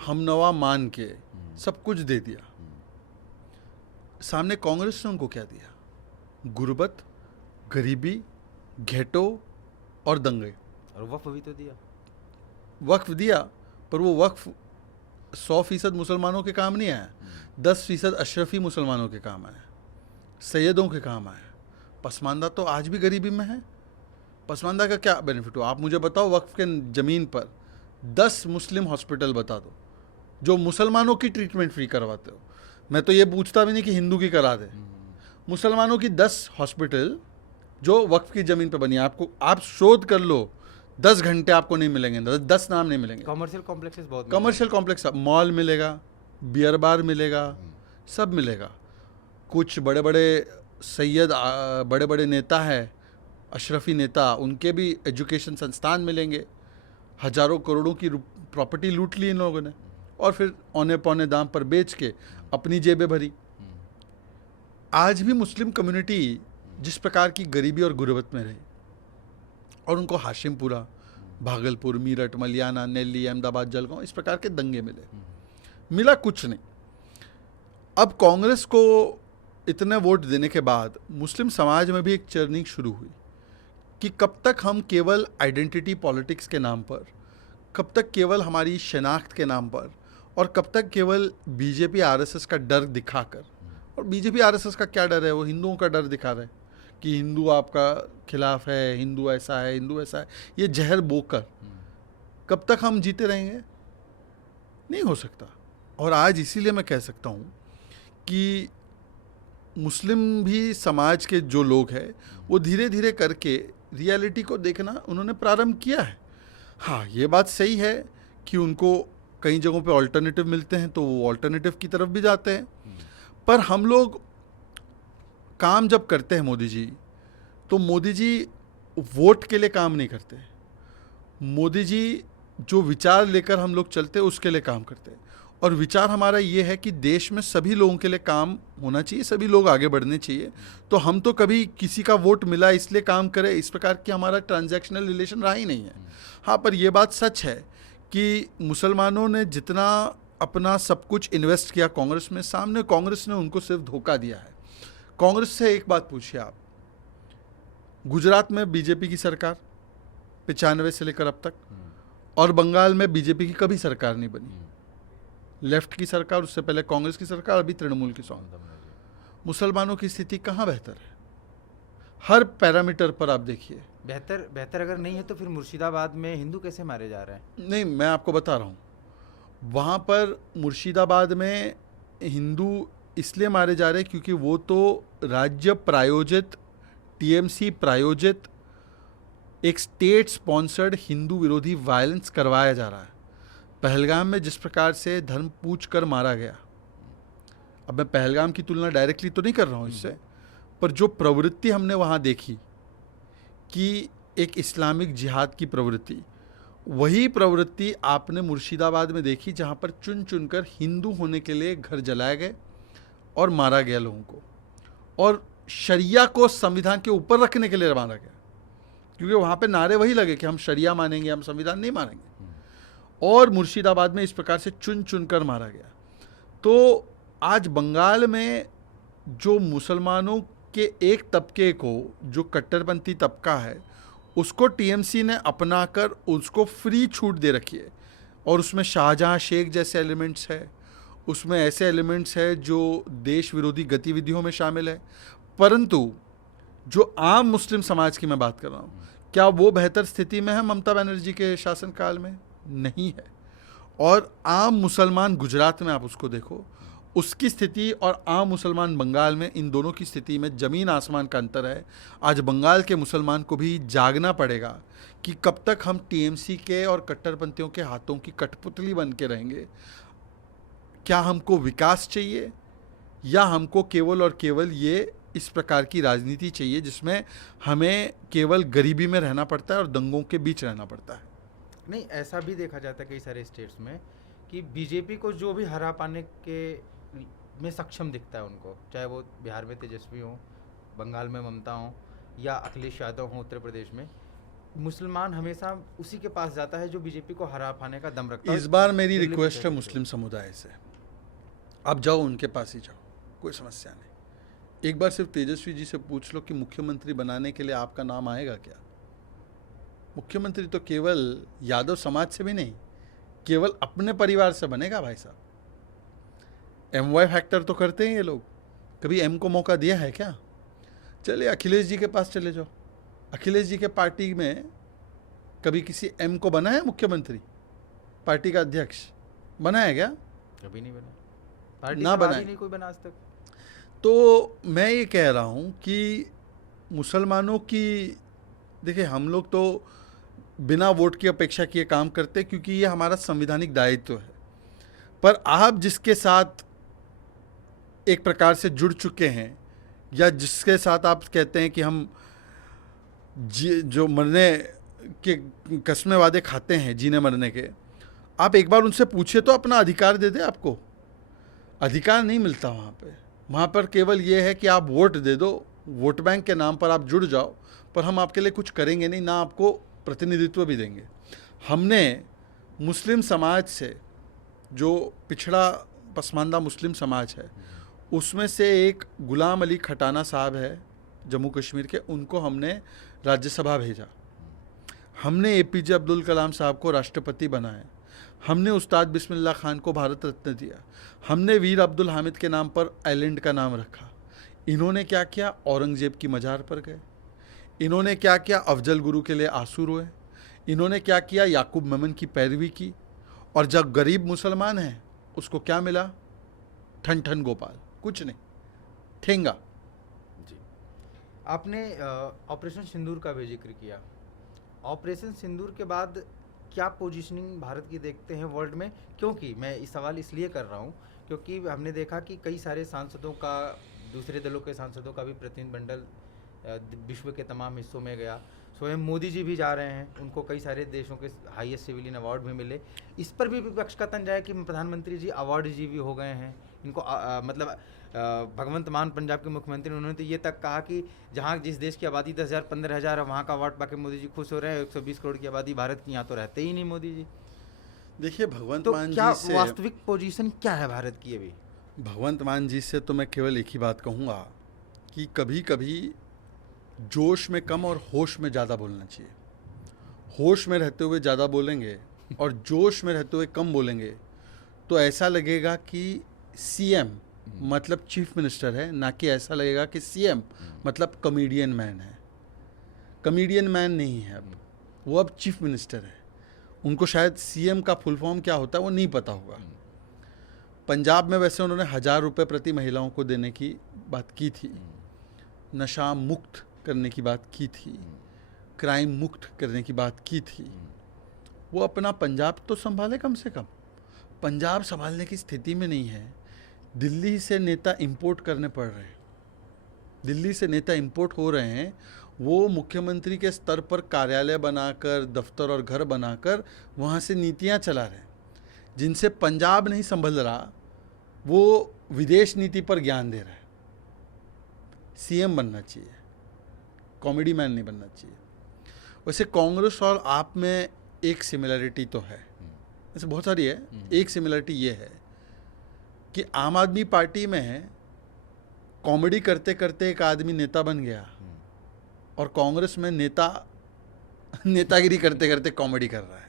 हमनवा मान के सब कुछ दे दिया। सामने कांग्रेस ने उनको क्या दिया? गुर्बत, गरीबी, घेटो और दंगे। और वक्फ भी तो दिया। वक्फ दिया, पर वो वक्फ 100% मुसलमानों के काम नहीं आया, 10% अशरफी मुसलमानों के काम आया, सैयदों के काम आया। पसमानदा तो आज भी गरीबी में है। पसमानदा का क्या बेनिफिट हो? आप मुझे बताओ, वक्फ के ज़मीन पर 10 मुस्लिम हॉस्पिटल बता दो जो मुसलमानों की ट्रीटमेंट फ्री करवाते हो। मैं तो ये पूछता भी नहीं कि हिंदू की करा दे। मुसलमानों की 10 हॉस्पिटल जो वक्फ की ज़मीन पर बनी है, आप शोध कर लो, 10 घंटे आपको नहीं मिलेंगे, 10 नाम नहीं मिलेंगे। कमर्शियल कॉम्प्लेक्सेस बहुत, कमर्शियल कॉम्प्लेक्स, मॉल मिलेगा, बियर बार मिलेगा, सब मिलेगा। कुछ बड़े बड़े सैयद, बड़े बड़े नेता है, अशरफी नेता, उनके भी एजुकेशन संस्थान मिलेंगे। हजारों करोड़ों की प्रॉपर्टी लूट ली इन लोगों ने और फिर औने पौने दाम पर बेच के अपनी जेबें भरी। आज भी मुस्लिम कम्युनिटी जिस प्रकार की गरीबी और गुर्बत में रही, और उनको हाशिमपुरा, भागलपुर, मीरठ, मलियाना, नेल्ली, अहमदाबाद, जलगांव, इस प्रकार के दंगे मिला कुछ नहीं। अब कांग्रेस को इतने वोट देने के बाद मुस्लिम समाज में भी एक चर्निंग शुरू हुई कि कब तक हम केवल आइडेंटिटी पॉलिटिक्स के नाम पर, कब तक केवल हमारी शनाख्त के नाम पर, और कब तक केवल बीजेपी आरएसएस का डर दिखाकर। और बीजेपी आरएसएस का क्या डर है? वो हिंदुओं का डर दिखा रहे हैं कि हिंदू आपका खिलाफ है, हिंदू ऐसा है, हिंदू ऐसा है। ये जहर बोकर कब तक हम जीते रहेंगे? नहीं हो सकता। और आज इसीलिए मैं कह सकता हूँ कि मुस्लिम भी समाज के जो लोग हैं वो धीरे धीरे करके रियलिटी को देखना उन्होंने प्रारंभ किया है। हाँ, ये बात सही है कि उनको कई जगहों पे ऑल्टरनेटिव मिलते हैं तो वो ऑल्टरनेटिव की तरफ भी जाते हैं। पर हम लोग काम जब करते हैं मोदी जी, तो मोदी जी वोट के लिए काम नहीं करते। मोदी जी जो विचार लेकर हम लोग चलते हैं उसके लिए काम करते हैं। और विचार हमारा ये है कि देश में सभी लोगों के लिए काम होना चाहिए, सभी लोग आगे बढ़ने चाहिए। तो हम तो कभी किसी का वोट मिला इसलिए काम करें, इस प्रकार की हमारा ट्रांजैक्शनल रिलेशन रहा ही नहीं है। हाँ, पर यह बात सच है कि मुसलमानों ने जितना अपना सब कुछ इन्वेस्ट किया कांग्रेस में, सामने कांग्रेस ने उनको सिर्फ धोखा दिया है। कांग्रेस से एक बात पूछिए आप, गुजरात में बीजेपी की सरकार 95 से लेकर अब तक, और बंगाल में बीजेपी की कभी सरकार नहीं बनी। लेफ्ट की सरकार, उससे पहले कांग्रेस की सरकार, अभी तृणमूल की सरकार। मुसलमानों की स्थिति कहाँ बेहतर है? हर पैरामीटर पर आप देखिए। बेहतर अगर नहीं है तो फिर मुर्शिदाबाद में हिंदू कैसे मारे जा रहे हैं? नहीं, मैं आपको बता रहा हूँ, वहाँ पर मुर्शिदाबाद में हिंदू इसलिए मारे जा रहे हैं क्योंकि वो तो राज्य प्रायोजित, टीएमसी प्रायोजित एक स्टेट स्पॉन्सर्ड हिंदू विरोधी वायलेंस करवाया जा रहा है। पहलगाम में जिस प्रकार से धर्म पूछ कर मारा गया, अब मैं पहलगाम की तुलना डायरेक्टली तो नहीं कर रहा हूँ इससे, पर जो प्रवृत्ति हमने वहाँ देखी कि एक इस्लामिक जिहाद की प्रवृत्ति, वही प्रवृत्ति आपने मुर्शिदाबाद में देखी, जहाँ पर चुन चुनकर हिंदू होने के लिए घर जलाए गए और मारा गया लोगों को, और शरिया को संविधान के ऊपर रखने के लिए मारा गया, क्योंकि वहाँ पे नारे वही लगे कि हम शरिया मानेंगे, हम संविधान नहीं मानेंगे। और मुर्शिदाबाद में इस प्रकार से चुन चुन कर मारा गया। तो आज बंगाल में जो मुसलमानों के एक तबके को, जो कट्टरपंथी तबका है, उसको टीएमसी ने अपनाकर उसको फ्री छूट दे रखी है। और उसमें शाहजहां शेख जैसे एलिमेंट्स है, उसमें ऐसे एलिमेंट्स है जो देश विरोधी गतिविधियों में शामिल है। परंतु जो आम मुस्लिम समाज की मैं बात कर रहा हूँ, क्या वो बेहतर स्थिति में है ममता बनर्जी के शासनकाल में? नहीं है। और आम मुसलमान गुजरात में आप उसको देखो, उसकी स्थिति और आम मुसलमान बंगाल में, इन दोनों की स्थिति में ज़मीन आसमान का अंतर है। आज बंगाल के मुसलमान को भी जागना पड़ेगा कि कब तक हम टीएमसी के और कट्टरपंथियों के हाथों की कठपुतली बन के रहेंगे। क्या हमको विकास चाहिए, या हमको केवल और केवल ये इस प्रकार की राजनीति चाहिए जिसमें हमें केवल गरीबी में रहना पड़ता है और दंगों के बीच रहना पड़ता है? नहीं, ऐसा भी देखा जाता है कई सारे स्टेट्स में कि बीजेपी को जो भी हरा पाने के में सक्षम दिखता है उनको, चाहे वो बिहार में तेजस्वी हो, बंगाल में ममता हो, या अखिलेश यादव हो उत्तर प्रदेश में, मुसलमान हमेशा उसी के पास जाता है जो बीजेपी को हरा पाने का दम रखता है। इस बार मेरी रिक्वेस्ट है मुस्लिम समुदाय से, आप जाओ उनके पास ही जाओ, कोई समस्या नहीं। एक बार सिर्फ तेजस्वी जी से पूछ लो कि मुख्यमंत्री बनाने के लिए आपका नाम आएगा क्या? मुख्यमंत्री तो केवल यादव समाज से भी नहीं, केवल अपने परिवार से बनेगा भाई साहब। MY फैक्टर तो करते हैं ये लोग, कभी M को मौका दिया है क्या? चलिए अखिलेश जी के पास चले जाओ, अखिलेश जी के पार्टी में कभी किसी M को बना है मुख्यमंत्री? पार्टी का अध्यक्ष बना है क्या? कभी नहीं बना, पार्टी ना बना, नहीं कोई बना आज तक। तो मैं ये कह रहा हूँ कि मुसलमानों की, देखिए हम लोग तो बिना वोट की अपेक्षा किए काम करते क्योंकि ये हमारा संवैधानिक दायित्व है। पर आप जिसके साथ एक प्रकार से जुड़ चुके हैं, या जिसके साथ आप कहते हैं कि हम जो मरने के कसमें वादे खाते हैं जीने मरने के, आप एक बार उनसे पूछिए तो अपना अधिकार दे दे। आपको अधिकार नहीं मिलता वहाँ पर केवल ये है कि आप वोट दे दो, वोट बैंक के नाम पर आप जुड़ जाओ, पर हम आपके लिए कुछ करेंगे नहीं, ना आपको प्रतिनिधित्व भी देंगे। हमने मुस्लिम समाज से, जो पिछड़ा पसमानदा मुस्लिम समाज है, उसमें से एक गुलाम अली खटाना साहब है जम्मू कश्मीर के, उनको हमने राज्यसभा भेजा। हमने एपीजे अब्दुल कलाम साहब को राष्ट्रपति बनाया। हमने उस्ताद बिस्मिल्लाह खान को भारत रत्न दिया। हमने वीर अब्दुल हामिद के नाम पर आइलैंड का नाम रखा। इन्होंने क्या किया? औरंगजेब की मज़ार पर गए। इन्होंने क्या किया? अफजल गुरु के लिए आंसू रोए। इन्होंने क्या किया? याकूब मेमन की पैरवी की। और जब गरीब मुसलमान है उसको क्या मिला? ठन ठन गोपाल, कुछ नहीं, ठेंगा। जी, आपने ऑपरेशन सिंदूर का भी जिक्र किया। ऑपरेशन सिंदूर के बाद क्या पोजीशनिंग भारत की देखते हैं वर्ल्ड में? क्योंकि मैं इस सवाल इसलिए कर रहा हूँ क्योंकि हमने देखा कि कई सारे सांसदों का, दूसरे दलों के सांसदों का भी प्रतिनिधिमंडल विश्व के तमाम हिस्सों में गया। स्वयं मोदी जी भी जा रहे हैं, उनको कई सारे देशों के हाईएस्ट सिविलियन अवार्ड भी मिले। इस पर भी विपक्ष का तंज है कि प्रधानमंत्री जी अवार्ड जीवी हो गए हैं। इनको मतलब भगवंत मान पंजाब के मुख्यमंत्री, उन्होंने तो ये तक कहा कि जहाँ जिस देश की आबादी 10,000 15,000 है वहाँ का अवार्ड पाके मोदी जी खुश हो रहे हैं। 120 करोड़ की आबादी भारत की, यहाँ तो रहते ही नहीं मोदी जी। देखिए, भगवंत तो मान क्या जी से, वास्तविक पोजीशन क्या है भारत की अभी? भगवंत मान जी से तो मैं केवल एक ही बात कहूँगा कि कभी कभी जोश में कम और होश में ज़्यादा बोलना चाहिए। होश में रहते हुए ज़्यादा बोलेंगे और जोश में रहते हुए कम बोलेंगे तो ऐसा लगेगा कि सीएम मतलब चीफ मिनिस्टर है, ना कि ऐसा लगेगा कि सीएम मतलब कॉमेडियन मैन है। कॉमेडियन मैन नहीं है अब, वो अब चीफ मिनिस्टर है। उनको शायद सीएम का फुल फॉर्म क्या होता है वो नहीं पता होगा। पंजाब में वैसे उन्होंने 1,000 रुपये प्रति महिलाओं को देने की बात की थी, नशा मुक्त करने की बात की थी, क्राइम मुक्त करने की बात की थी। वो अपना पंजाब तो संभाले कम से कम। पंजाब संभालने की स्थिति में नहीं है। दिल्ली से नेता इंपोर्ट करने पड़ रहे हैं, दिल्ली से नेता इंपोर्ट हो रहे हैं। वो मुख्यमंत्री के स्तर पर कार्यालय बनाकर, दफ्तर और घर बनाकर वहाँ से नीतियाँ चला रहे हैं जिनसे पंजाब नहीं संभल रहा। वो विदेश नीति पर ज्ञान दे रहा है। सीएम बनना चाहिए, कॉमेडी मैन नहीं बनना चाहिए। वैसे कांग्रेस और आप में एक सिमिलरिटी तो है, वैसे बहुत सारी है। एक सिमिलरिटी ये है कि आम आदमी पार्टी में कॉमेडी करते करते एक आदमी नेता बन गया और कांग्रेस में नेतागिरी करते करते कॉमेडी कर रहा है।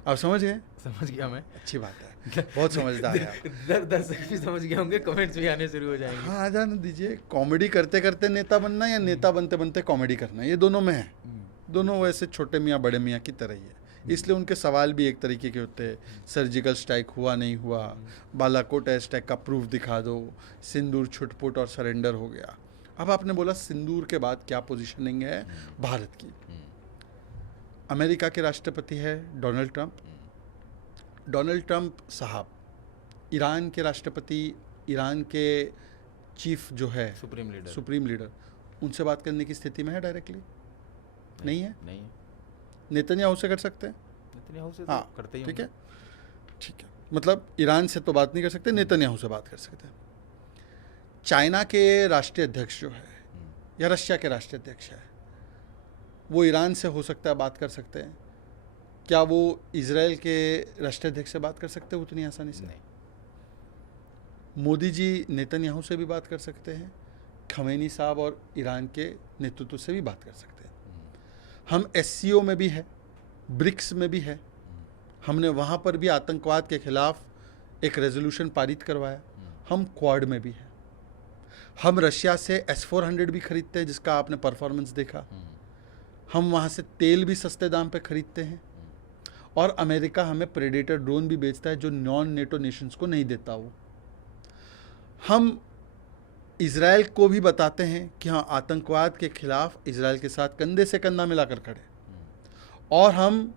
आप समझ गए? समझ गया मैं। अच्छी बात है, बहुत समझदार है आप। दर्शक भी समझ गए होंगे, कमेंट्स भी आने शुरू हो जाएंगे। हाँ, आ जाने दीजिए। कॉमेडी करते करते नेता बनना या नेता बनते बनते कॉमेडी करना, ये दोनों में है। दोनों वैसे छोटे मियाँ बड़े मियाँ की तरह ही है, इसलिए उनके सवाल भी एक तरीके के होते हैं। सर्जिकल स्ट्राइक हुआ नहीं हुआ, बालाकोट एयर स्ट्राइक का प्रूफ दिखा दो, सिंदूर छुटपुट और सरेंडर हो गया। अब आपने बोला सिंदूर के बाद क्या पोजीशनिंग है भारत की। अमेरिका के राष्ट्रपति है डोनाल्ड ट्रंप। डोनाल्ड ट्रंप साहब ईरान के राष्ट्रपति, ईरान के चीफ जो है सुप्रीम लीडर, उनसे बात करने की स्थिति में है डायरेक्टली? नहीं है। नेतन्याहू से कर सकते हैं, नेतन्याहू से हाँ, तो करते ही ठीक होंगे। है, ठीक है। मतलब ईरान से तो बात नहीं कर सकते, नेतन्याहू से बात कर सकते हैं। चाइना के राष्ट्रीय अध्यक्ष जो है या रशिया के राष्ट्रीय अध्यक्ष है, वो ईरान से हो सकता है बात कर सकते हैं। क्या वो इजराइल के राष्ट्रीय अध्यक्ष से बात कर सकते हैं उतनी आसानी से? नहीं। मोदी जी नेतन्याहू से भी बात कर सकते हैं, खमेनी साहब और ईरान के नेतृत्व से भी बात कर सकते हैं। हम एससीओ में भी है, ब्रिक्स में भी है, हमने वहाँ पर भी आतंकवाद के खिलाफ एक रेजोल्यूशन पारित करवाया। हम क्वाड में भी है, हम रशिया से S-400 भी खरीदते हैं जिसका आपने परफॉर्मेंस देखा। हम वहाँ से तेल भी सस्ते दाम पे खरीदते हैं और अमेरिका हमें प्रेडेटर ड्रोन भी बेचता है जो नॉन नेटो नेशंस को नहीं देता। वो हम इजराइल को भी बताते हैं कि हाँ, आतंकवाद के खिलाफ इजराइल के साथ कंधे से कंधा मिलाकर खड़े। और हम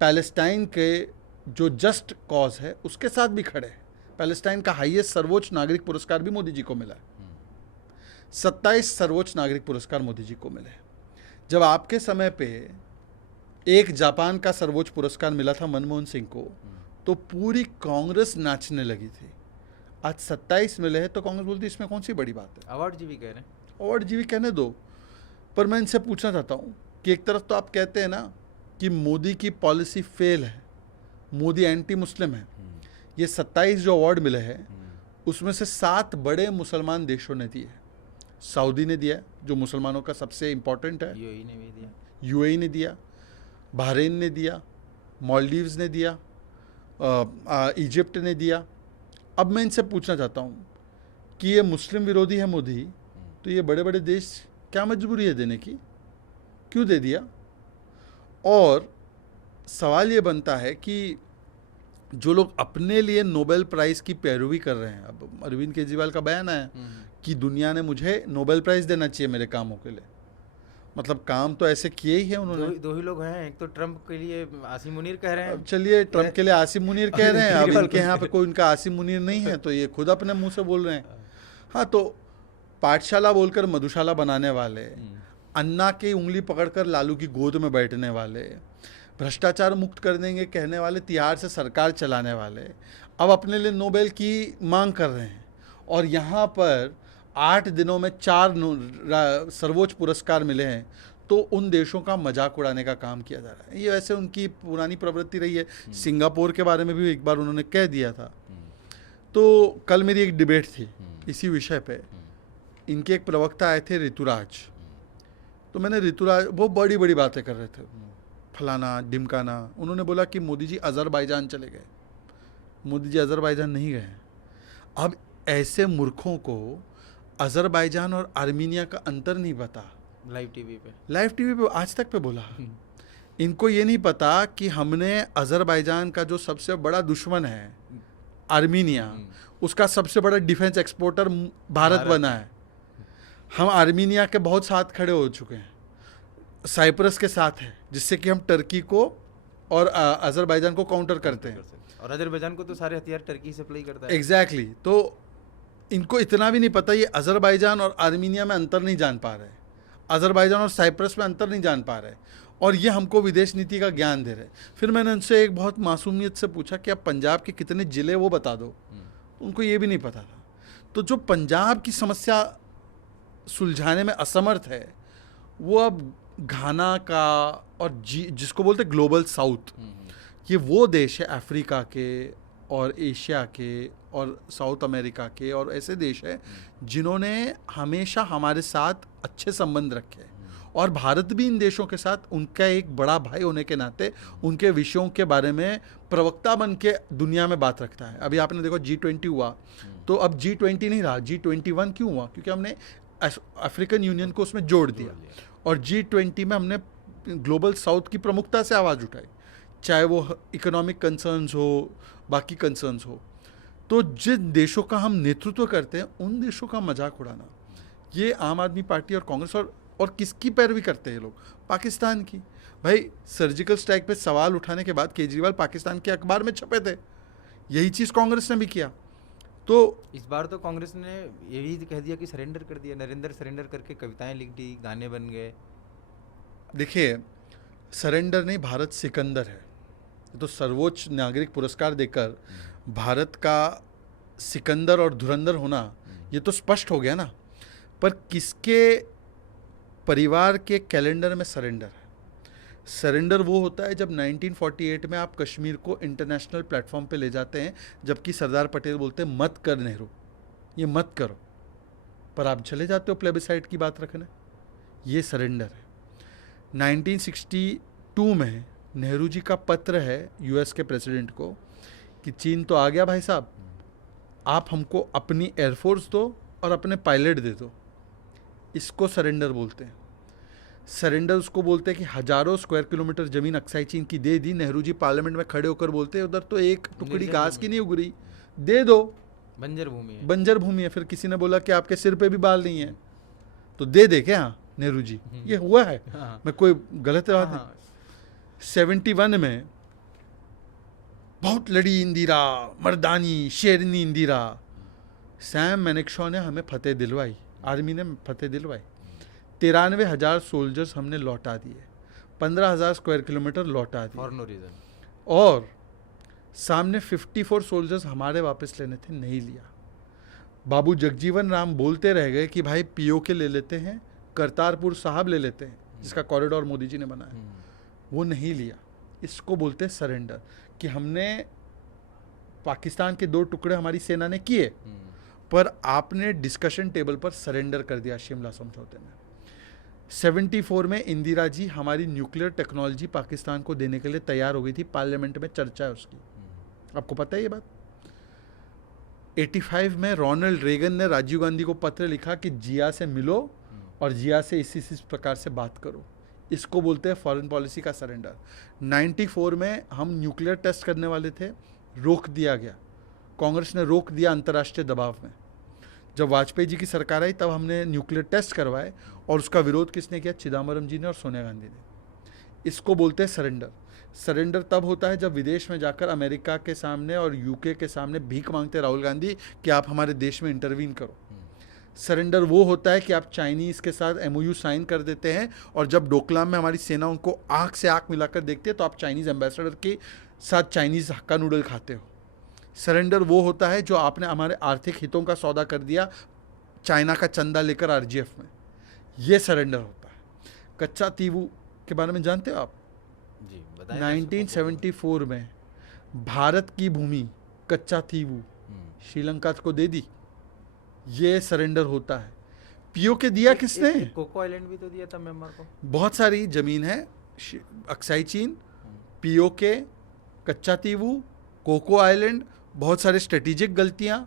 पैलेस्टाइन के जो जस्ट कॉज है उसके साथ भी खड़े हैं। पैलेस्टाइन का हाईएस्ट सर्वोच्च नागरिक पुरस्कार भी मोदी जी को मिला है। 27 सर्वोच्च नागरिक पुरस्कार मोदी जी को मिले। जब आपके समय पे एक जापान का सर्वोच्च पुरस्कार मिला था मनमोहन सिंह को, तो पूरी कांग्रेस नाचने लगी थी। आज 27 मिले हैं तो कांग्रेस बोलती है इसमें कौन सी बड़ी बात है। अवार्ड जीवी कह रहे हैं, अवार्ड जीवी कहने दो। पर मैं इनसे पूछना चाहता हूँ कि एक तरफ तो आप कहते हैं ना कि मोदी की पॉलिसी फेल है, मोदी एंटी मुस्लिम है। ये 27 जो अवार्ड मिले हैं उसमें से 7 बड़े मुसलमान देशों ने दिए। सऊदी ने दिया, जो मुसलमानों का सबसे इम्पोर्टेंट है। यूएई ने भी दिया। यूएई ने दिया, बहरीन ने दिया, मालदीव्स ने दिया, इजिप्ट ने दिया। अब मैं इनसे पूछना चाहता हूँ कि ये मुस्लिम विरोधी है मोदी, तो ये बड़े बड़े देश क्या मजबूरी है देने की, क्यों दे दिया? और सवाल ये बनता है कि जो लोग अपने लिए नोबेल प्राइज़ की पैरवी कर रहे हैं, अब अरविंद केजरीवाल का बयान है कि दुनिया ने मुझे नोबेल प्राइज़ देना चाहिए मेरे कामों के लिए। मतलब काम तो ऐसे किए ही है उन्होंने। दो ही लोग हैं, एक तो ट्रम्प के लिए आसिम मुनीर कह रहे हैं। अब चलिए, ट्रम्प के लिए आसिम मुनीर कह रहे हैं, अब केजरीवाल इनके यहाँ पे कोई उनका आसिम मुनीर नहीं है, तो ये खुद अपने मुंह से बोल रहे हैं। हाँ, तो पाठशाला बोलकर मधुशाला बनाने वाले, अन्ना की उंगली पकड़कर लालू की गोद में बैठने वाले, भ्रष्टाचार मुक्त कर देंगे कहने वाले, तिहाड़ से सरकार चलाने वाले, अब अपने लिए नोबेल की मांग कर रहे हैं। और यहाँ पर 8 दिनों में 4 सर्वोच्च पुरस्कार मिले हैं, तो उन देशों का मजाक उड़ाने का काम किया जा रहा है। ये वैसे उनकी पुरानी प्रवृत्ति रही है। सिंगापुर के बारे में भी एक बार उन्होंने कह दिया था। तो कल मेरी एक डिबेट थी इसी विषय पे। इनके एक प्रवक्ता आए थे, ऋतुराज। तो मैंने ऋतुराज, वो बड़ी बड़ी बातें कर रहे थे, फलाना ढिमकाना। उन्होंने बोला कि मोदी जी अज़रबैजान चले गए। मोदी जी अज़रबैजान नहीं गए। अब ऐसे मूर्खों को अज़रबैजान और आर्मीनिया का अंतर नहीं पता। लाइव टीवी पे आज तक पे बोला। इनको ये नहीं पता कि हमने अज़रबैजान का जो सबसे बड़ा दुश्मन है आर्मीनिया, उसका सबसे बड़ा डिफेंस एक्सपोर्टर भारत बना है। हम आर्मीनिया के बहुत साथ खड़े हो चुके हैं, साइप्रस के साथ है, जिससे कि हम टर्की को और अज़रबैजान को काउंटर करते हैं। और अज़रबैजान को तो सारे हथियार टर्की सप्लाई करता है। एग्जैक्टली। तो इनको इतना भी नहीं पता, ये अज़रबैजान और आर्मीनिया में अंतर नहीं जान पा रहे, अज़रबैजान और साइप्रस में अंतर नहीं जान पा रहे, और ये हमको विदेश नीति का ज्ञान दे रहे। फिर मैंने उनसे एक बहुत मासूमियत से पूछा कि आप पंजाब के कितने ज़िले वो बता दो। उनको ये भी नहीं पता था। तो जो पंजाब की समस्या सुलझाने में असमर्थ है, वो अब घाना का और जिसको बोलते ग्लोबल साउथ, ये वो देश है अफ्रीका के और एशिया के और साउथ अमेरिका के, और ऐसे देश है जिन्होंने हमेशा हमारे साथ अच्छे संबंध रखे। और भारत भी इन देशों के साथ उनका एक बड़ा भाई होने के नाते उनके विषयों के बारे में प्रवक्ता बन के दुनिया में बात रखता है। अभी आपने देखो G20 हुआ, तो अब G20 नहीं रहा, G21 क्यों हुआ? क्योंकि हमने अफ्रीकन यूनियन को उसमें जोड़ दिया, और G20 में हमने ग्लोबल साउथ की प्रमुखता से आवाज़ उठाई, चाहे वो इकोनॉमिक कंसर्न्स हो, बाकी कंसर्न्स हो। तो जिन देशों का हम नेतृत्व करते हैं, उन देशों का मजाक उड़ाना, ये आम आदमी पार्टी और कांग्रेस और किसकी पैरवी करते हैं ये लोग? पाकिस्तान की। भाई, सर्जिकल स्ट्राइक पे सवाल उठाने के बाद केजरीवाल पाकिस्तान के अखबार में छपे थे। यही चीज़ कांग्रेस ने भी किया। तो इस बार तो कांग्रेस ने ये भी कह दिया कि सरेंडर कर दिया, नरेंद्र सरेंडर करके कविताएं लिख दी, गाने बन गए। देखिए, सरेंडर नहीं, भारत सिकंदर है। तो सर्वोच्च नागरिक पुरस्कार देकर भारत का सिकंदर और धुरंधर होना, ये तो स्पष्ट हो गया ना। पर किसके परिवार के कैलेंडर में सरेंडर है? सरेंडर वो होता है जब 1948 में आप कश्मीर को इंटरनेशनल प्लेटफॉर्म पे ले जाते हैं, जबकि सरदार पटेल बोलते हैं मत कर नेहरू, ये मत करो, पर आप चले जाते हो प्लेबिसाइट की बात रखने। ये सरेंडर है। 1962 में नेहरू जी का पत्र है यूएस के प्रेसिडेंट को कि चीन तो आ गया भाई साहब, आप हमको अपनी एयरफोर्स दो और अपने पायलट दे दो। इसको सरेंडर बोलते हैं। सरेंडर उसको बोलते हैं कि हजारों स्क्वायर किलोमीटर ज़मीन अक्साई चीन की दे दी। नेहरू जी पार्लियामेंट में खड़े होकर बोलते हैं उधर तो एक टुकड़ी घास की नहीं उगरी, दे दो, बंजर भूमि है। बंजर भूमि है। फिर किसी ने बोला कि आपके सिर पे भी बाल नहीं है, तो दे दे क्या नेहरू जी? ये हुआ है। मैं कोई गलत बात नहीं। 71 में बहुत लड़ी इंदिरा, मर्दानी शेरनी इंदिरा। सैम मैनेक्शॉ ने हमें फतेह दिलवाई, आर्मी ने फतेह दिलवाई। 93,000 सोल्जर्स हमने लौटा दिए, 15,000 स्क्वायर किलोमीटर लौटा दिए। For no reason. और सामने 54 सोल्जर्स हमारे वापस लेने थे, नहीं लिया। बाबू जगजीवन राम बोलते रह गए कि भाई पीओके ले लेते हैं, करतारपुर साहब ले लेते हैं, जिसका कॉरिडोर मोदी जी ने बनाया, वो नहीं लिया। इसको बोलते हैं सरेंडर, कि हमने पाकिस्तान के 2 टुकड़े हमारी सेना ने किए पर आपने डिस्कशन टेबल पर सरेंडर कर दिया शिमला समझौते में। 74 में इंदिरा जी हमारी न्यूक्लियर टेक्नोलॉजी पाकिस्तान को देने के लिए तैयार हो गई थी, पार्लियामेंट में चर्चा है उसकी, आपको पता है ये बात। 85 में रोनाल्ड रेगन ने राजीव गांधी को पत्र लिखा कि जिया से मिलो और जिया से इस प्रकार से बात करो, इसको बोलते हैं फॉरेन पॉलिसी का सरेंडर। 94 में हम न्यूक्लियर टेस्ट करने वाले थे, रोक दिया गया, कांग्रेस ने रोक दिया अंतर्राष्ट्रीय दबाव में। जब वाजपेयी जी की सरकार आई तब हमने न्यूक्लियर टेस्ट करवाए और उसका विरोध किसने किया? चिदम्बरम जी ने और सोनिया गांधी ने। इसको बोलते हैं सरेंडर। सरेंडर तब होता है जब विदेश में जाकर अमेरिका के सामने और यूके के सामने भीख मांगते राहुल गांधी कि आप हमारे देश में इंटरवीन करो। सरेंडर वो होता है कि आप चाइनीज़ के साथ MOU साइन कर देते हैं और जब डोकलाम में हमारी सेना उनको आँख से आँख मिलाकर देखती है तो आप चाइनीज़ एम्बेसडर के साथ चाइनीज़ हक्का नूडल खाते हो। सरेंडर वो होता है जो आपने हमारे आर्थिक हितों का सौदा कर दिया चाइना का चंदा लेकर RGF में, ये सरेंडर होता है। कच्चा तीवू के बारे में जानते हो आप? जी बताएं। 1974 में भारत की भूमि कच्चा तीवू श्रीलंका को दे दी, ये सरेंडर होता है। POK दिया किसने? कोको आइलैंड भी तो दिया था म्यांमार को। बहुत सारी जमीन है, अक्साई चीन, POK, कच्चा तीवू, कोको आइलैंड, बहुत सारे स्ट्रेटेजिक गलतियां।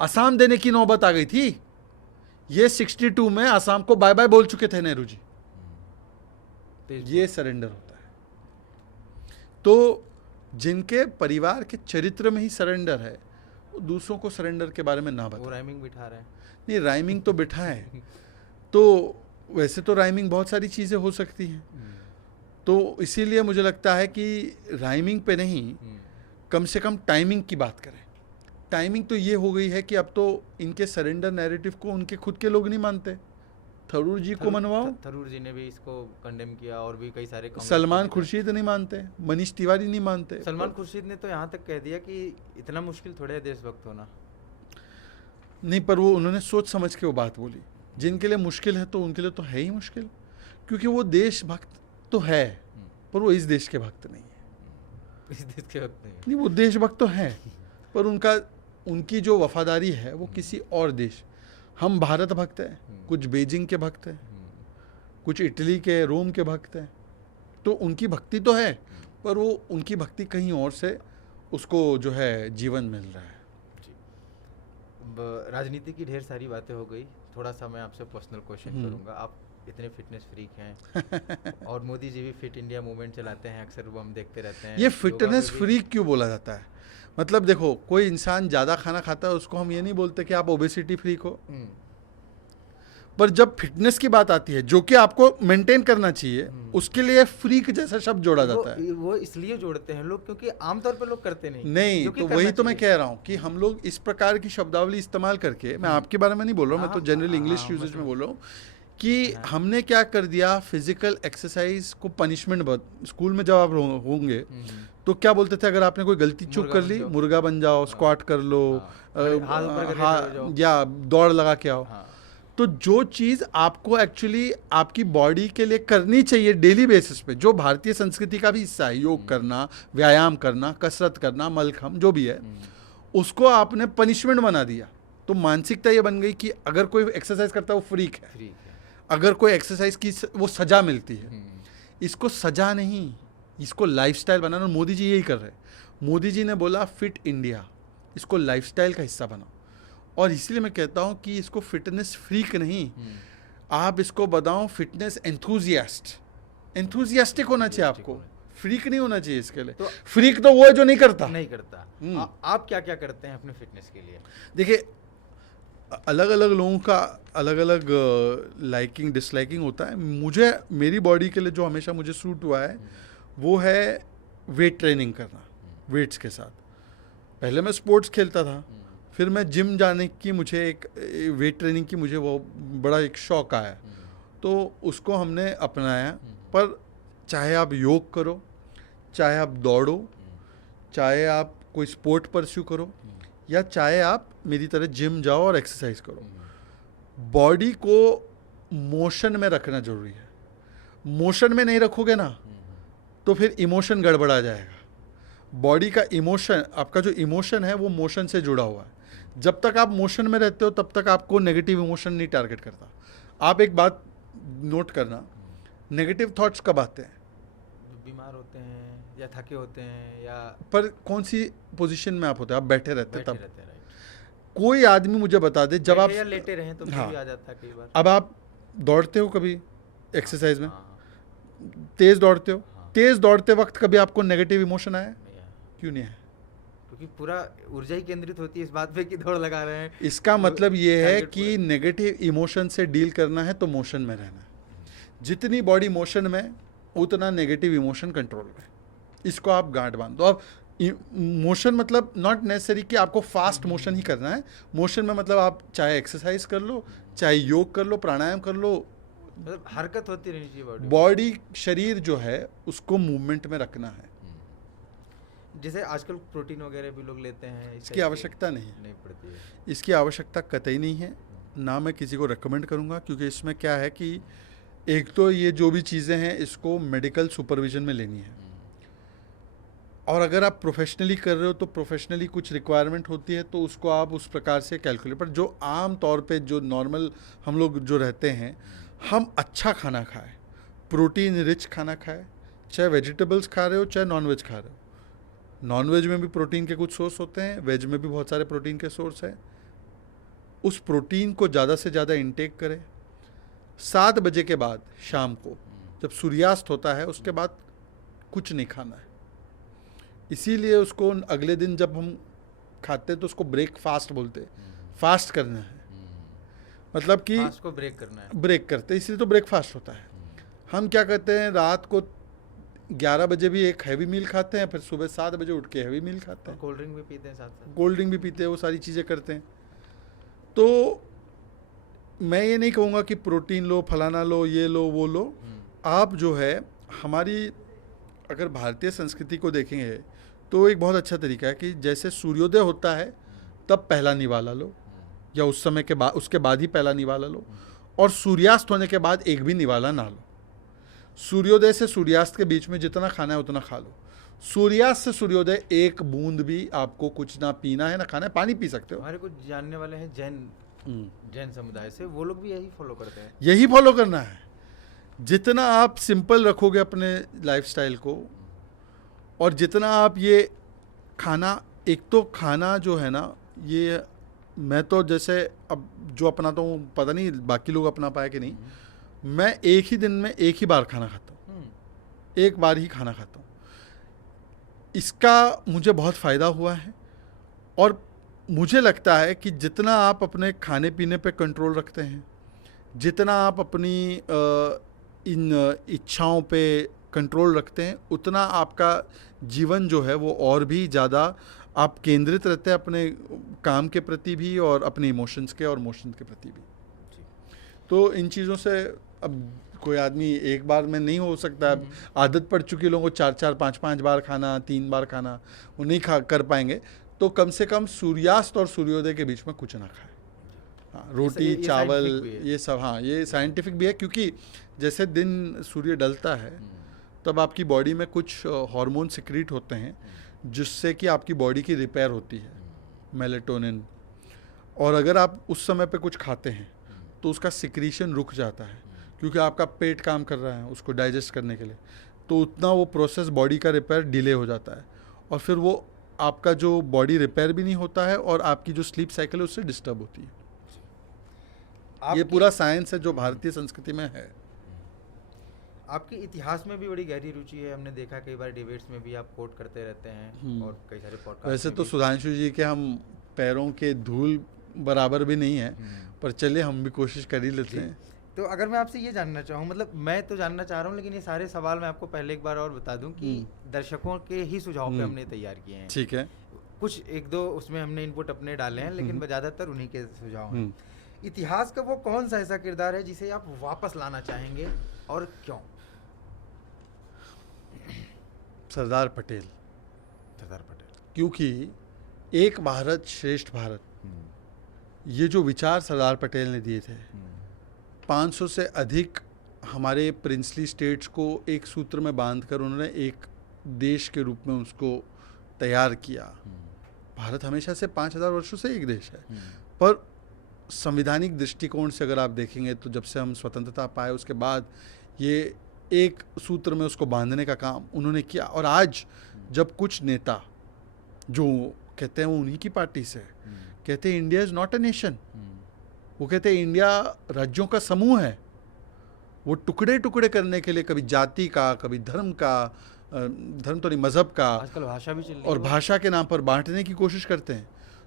असम देने की नौबत आ गई थी, ये 62 में असम को बाय बाय बोल चुके थे नेहरू जी। ये सरेंडर होता है। तो जिनके परिवार के चरित्र में ही सरेंडर है वो दूसरों को सरेंडर के बारे में ना बताए। वो राइमिंग बिठा रहे हैं। नहीं, राइमिंग तो बिठाएं। तो वैसे तो राइमिंग बहुत सारी चीज़ें हो सकती हैं, तो इसीलिए मुझे लगता है कि राइमिंग पे नहीं, कम से कम टाइमिंग की बात करें। टाइमिंग तो ये हो गई है कि अब तो इनके सरेंडर नैरेटिव को उनके खुद के लोग नहीं मानते। थरूर जी को मनवाओ, थरूर जी ने भी इसको कंडेम किया और भी कई सारे सलमान खुर्शीद नहीं मानते, मनीष तिवारी नहीं मानते। सलमान खुर्शीद ने तो यहाँ तक कह दिया कि इतना मुश्किल थोड़ा है देशभक्त होना। नहीं, पर वो उन्होंने सोच समझ के वो बात बोली। जिनके लिए मुश्किल है तो उनके लिए तो है ही मुश्किल, क्योंकि वो देशभक्त तो है पर वो इस देश के भक्त नहीं है। इस देश के वक्त नहीं, वो देशभक्त तो है पर उनकी जो वफादारी है वो किसी और देश। हम भारत भक्त हैं, कुछ बीजिंग के भक्त हैं, कुछ इटली के, रोम के भक्त हैं, तो उनकी भक्ति तो है पर वो उनकी भक्ति कहीं और से उसको जो है जीवन मिल रहा है। राजनीति की ढेर सारी बातें हो गई, थोड़ा सा मैं आपसे पर्सनल क्वेश्चन करूंगा। आप इतने फिटनेस फ्रीक हैं और मोदी जी भी फिट इंडिया मूवमेंट चलाते हैं, अक्सर वो हम देखते रहते हैं। ये फिटनेस फ्रीक क्यों बोला जाता है? मतलब देखो, कोई इंसान ज़्यादा खाना खाता है उसको हम ये नहीं बोलते कि आप ओबेसिटी फ्रीक हो, पर जब फिटनेस की बात आती है जो कि आपको मेंटेन करना चाहिए, उसके लिए फ्रीक जैसा शब्द जोड़ा जाता है। वो इसलिए जोड़ते हैं लोग क्योंकि आमतौर पे लोग करते नहीं, तो वही तो मैं कह रहा हूँ कि हम लोग इस प्रकार की शब्दावली इस्तेमाल करके, मैं आपके बारे में नहीं बोल रहा हूँ, मैं तो जनरल इंग्लिश यूजेज में बोल रहा हूँ कि हमने क्या कर दिया, फिजिकल एक्सरसाइज को पनिशमेंट। स्कूल में जब आप होंगे तो क्या बोलते थे, अगर आपने कोई गलती चूक कर ली, मुर्गा बन जाओ, स्क्वाट कर लो, या दौड़ लगा के आओ। तो जो चीज़ आपको एक्चुअली आपकी बॉडी के लिए करनी चाहिए डेली बेसिस पे, जो भारतीय संस्कृति का भी हिस्सा है, योग करना, व्यायाम करना, कसरत करना, मलखम जो भी है, उसको आपने पनिशमेंट बना दिया। तो मानसिकता ये बन गई कि अगर कोई एक्सरसाइज करता है वो फ्रीक है, अगर कोई एक्सरसाइज की वो सजा मिलती है। इसको सजा नहीं, इसको लाइफस्टाइल बनाना। मोदी जी यही कर रहे हैं। मोदी जी ने बोला फिट इंडिया, इसको लाइफस्टाइल का हिस्सा बनाओ। और इसलिए मैं कहता हूँ कि इसको फिटनेस फ्रीक नहीं, आप इसको बताओ फिटनेस एंथुजियास्टिक होना चाहिए आपको, फ्रीक नहीं होना चाहिए इसके लिए। तो फ्रीक तो वो है जो नहीं करता। आप क्या क्या करते हैं अपने फिटनेस के लिए? देखिए, अलग अलग लोगों का अलग अलग लाइकिंग डिसलाइकिंग होता है। मुझे मेरी बॉडी के लिए जो हमेशा मुझे सूट हुआ है वो है वेट ट्रेनिंग करना, वेट्स के साथ। पहले मैं स्पोर्ट्स खेलता था, फिर मैं जिम जाने की, मुझे एक वेट ट्रेनिंग की मुझे वो बड़ा एक शौक आया, तो उसको हमने अपनाया। पर चाहे आप योग करो, चाहे आप दौड़ो, चाहे आप कोई स्पोर्ट परस्यू करो, या चाहे आप मेरी तरह जिम जाओ और एक्सरसाइज करो, बॉडी को मोशन में रखना जरूरी है। मोशन में नहीं रखोगे ना तो फिर इमोशन गड़बड़ा जाएगा। बॉडी का इमोशन, आपका जो इमोशन है वो मोशन से जुड़ा हुआ है। जब तक आप मोशन में रहते हो तब तक आपको नेगेटिव इमोशन नहीं टारगेट करता। आप एक बात नोट करना, नेगेटिव थॉट्स कब आते हैं? बीमार होते हैं या थके होते हैं या पर कौन सी पोजीशन में आप होते हैं? आप बैठे रहते हैं बैठे तब। रहते हैं, राइट। कोई आदमी मुझे बता दे, जब आप बैठे या लेटे रहे तो फिर हाँ। भी आ जाता है कई बार। अब आप दौड़ते हो कभी एक्सरसाइज में, हाँ, तेज दौड़ते हो, हाँ। तेज दौड़ते वक्त कभी आपको नेगेटिव इमोशन आया? नहीं आया। क्यों नहीं आया? क्योंकि पूरा ऊर्जा ही केंद्रित होती है इस बात पे कि दौड़ लगा रहे हैं। इसका मतलब ये है टारगेट कि नेगेटिव इमोशन से डील करना है तो मोशन में रहना है। जितनी बॉडी मोशन में उतना नेगेटिव इमोशन कंट्रोल में। इसको आप गांठ बांध दो। अब मोशन मतलब नॉट नेसेसरी कि आपको फास्ट मोशन ही करना है। मोशन में मतलब आप चाहे एक्सरसाइज कर लो, चाहे योग कर लो, प्राणायाम कर लो, मतलब हरकत होती रहनी चाहिए बॉडी। बॉडी शरीर जो है उसको मूवमेंट में रखना है। जैसे आजकल प्रोटीन वगैरह भी लोग लेते हैं, इस इसकी टाइप की आवश्यकता नहीं है। नहीं पड़ती है। इसकी आवश्यकता कतई नहीं है, ना मैं किसी को रेकमेंड करूँगा, क्योंकि इसमें क्या है कि एक तो ये जो भी चीज़ें हैं इसको मेडिकल सुपरविजन में लेनी है, और अगर आप प्रोफेशनली कर रहे हो तो प्रोफेशनली कुछ रिक्वायरमेंट होती है तो उसको आप उस प्रकार से कैलकुलेट। पर जो आम तौर पे जो नॉर्मल हम लोग जो रहते हैं, हम अच्छा खाना खाएं, प्रोटीन रिच खाना खाएं, चाहे वेजिटेबल्स खा रहे हो चाहे नॉनवेज खा रहे हो। नॉनवेज में भी प्रोटीन के कुछ सोर्स होते हैं, वेज में भी बहुत सारे प्रोटीन के सोर्स हैं। उस प्रोटीन को ज़्यादा से ज़्यादा इनटेक करें। 7 बजे के बाद शाम को जब सूर्यास्त होता है उसके बाद कुछ नहीं खाना है। इसीलिए उसको अगले दिन जब हम खाते हैं तो उसको ब्रेकफास्ट बोलते हैं। फास्ट करना है, मतलब कि फास्ट को ब्रेक करना है। ब्रेक करते हैं, इसलिए तो ब्रेकफास्ट होता है। हम क्या करते हैं, रात को 11 बजे भी एक हैवी मील खाते हैं, फिर सुबह 7 बजे उठ के हैवी मील खाते हैं, कोल्ड ड्रिंक भी पीते हैं साथ साथ। कोल्ड ड्रिंक भी पीते हैं, वो सारी चीज़ें करते हैं। तो मैं ये नहीं कहूँगा कि प्रोटीन लो, फलाना लो, ये लो, वो लो। आप जो है हमारी अगर भारतीय संस्कृति को देखेंगे तो एक बहुत अच्छा तरीका है कि जैसे सूर्योदय होता है तब पहला निवाला लो, या उस समय के बाद उसके बाद ही पहला निवाला लो, और सूर्यास्त होने के बाद एक भी निवाला ना लो। सूर्योदय से सूर्यास्त के बीच में जितना खाना है उतना खा लो। सूर्यास्त से सूर्योदय एक बूंद भी आपको कुछ ना पीना है ना खाना है। पानी पी सकते हो। हमारे कुछ जानने वाले हैं जैन समुदाय से, वो लोग भी यही फॉलो करते हैं। यही फॉलो करना है। जितना आप सिंपल रखोगे अपने लाइफस्टाइल को, और जितना आप ये खाना, एक तो खाना जो है ना, ये मैं तो जैसे अब जो अपनाता हूँ, पता नहीं बाकी लोग अपना पाए कि नहीं, मैं एक ही दिन में एक ही बार खाना खाता हूँ, एक बार ही खाना खाता हूँ। इसका मुझे बहुत फ़ायदा हुआ है, और मुझे लगता है कि जितना आप अपने खाने पीने पे कंट्रोल रखते हैं, जितना आप अपनी इन इच्छाओं पे कंट्रोल रखते हैं, उतना आपका जीवन जो है वो और भी ज़्यादा आप केंद्रित रहते हैं अपने काम के प्रति भी और अपने इमोशंस के और मोशंस के प्रति भी। तो इन चीज़ों से अब कोई आदमी एक बार में नहीं हो सकता। अब आदत पड़ चुकी लोगों को 4-4, 5-5 बार खाना, 3 बार खाना, वो नहीं खा कर पाएंगे। तो कम से कम सूर्यास्त और सूर्योदय के बीच में कुछ ना खाएं। हाँ, रोटी, ये चावल, scientific भी है। ये सब, हाँ, ये साइंटिफिक भी है, क्योंकि जैसे दिन सूर्य ढलता है तब आपकी बॉडी में कुछ हार्मोन सिक्रीट होते हैं जिससे कि आपकी बॉडी की रिपेयर होती है, मेलेटोनिन। और अगर आप उस समय पे कुछ खाते हैं तो उसका सिक्रीशन रुक जाता है, क्योंकि आपका पेट काम कर रहा है उसको डाइजेस्ट करने के लिए। तो उतना वो प्रोसेस बॉडी का रिपेयर डिले हो जाता है, और फिर वो आपका जो बॉडी रिपेयर भी नहीं होता है, और आपकी जो स्लीप साइकिल है उससे डिस्टर्ब होती है। ये पूरा साइंस है जो भारतीय संस्कृति में है। आपके इतिहास में भी बड़ी गहरी रुचि है, हमने देखा कई बार डिबेट्स में भी आप कोट करते रहते हैं और कई सारे पॉडकास्ट। वैसे तो सुधांशु जी के हम पैरों के धूल बराबर भी नहीं है, पर चलिए हम भी कोशिश कर ही लेते हैं। तो अगर मैं आपसे ये जानना चाहूँ, मतलब मैं तो जानना चाह रहा हूँ, लेकिन ये सारे सवाल मैं आपको पहले एक बार और बता दूं कि दर्शकों के ही सुझाव पे हमने तैयार किए हैं। ठीक है। कुछ एक दो उसमें हमने इनपुट अपने डाले हैं, लेकिन ज़्यादातर उन्हीं के सुझाव हैं। इतिहास का वो कौन सा ऐसा किरदार है जिसे आप वापस लाना चाहेंगे और क्यों? सरदार पटेल। सरदार पटेल, क्योंकि एक भारत श्रेष्ठ भारत, ये जो विचार सरदार पटेल ने दिए थे, 500 से अधिक हमारे प्रिंसली स्टेट्स को एक सूत्र में बांधकर उन्होंने एक देश के रूप में उसको तैयार किया। भारत हमेशा से 5000 वर्षों से एक देश है, पर संवैधानिक दृष्टिकोण से अगर आप देखेंगे तो जब से हम स्वतंत्रता पाए उसके बाद ये एक सूत्र में उसको बांधने का काम उन्होंने किया। और आज जब कुछ नेता जो कहते हैं वो उन्हीं की पार्टी से कहते हैं India is not a nation, वो कहते हैं इंडिया राज्यों का समूह है, वो टुकड़े टुकड़े करने के लिए कभी जाति का, कभी धर्म का, धर्म तो नहीं मज़हब का, आजकल भाषा भी चल रही है और भाषा के नाम पर बांटने की कोशिश करते हैं।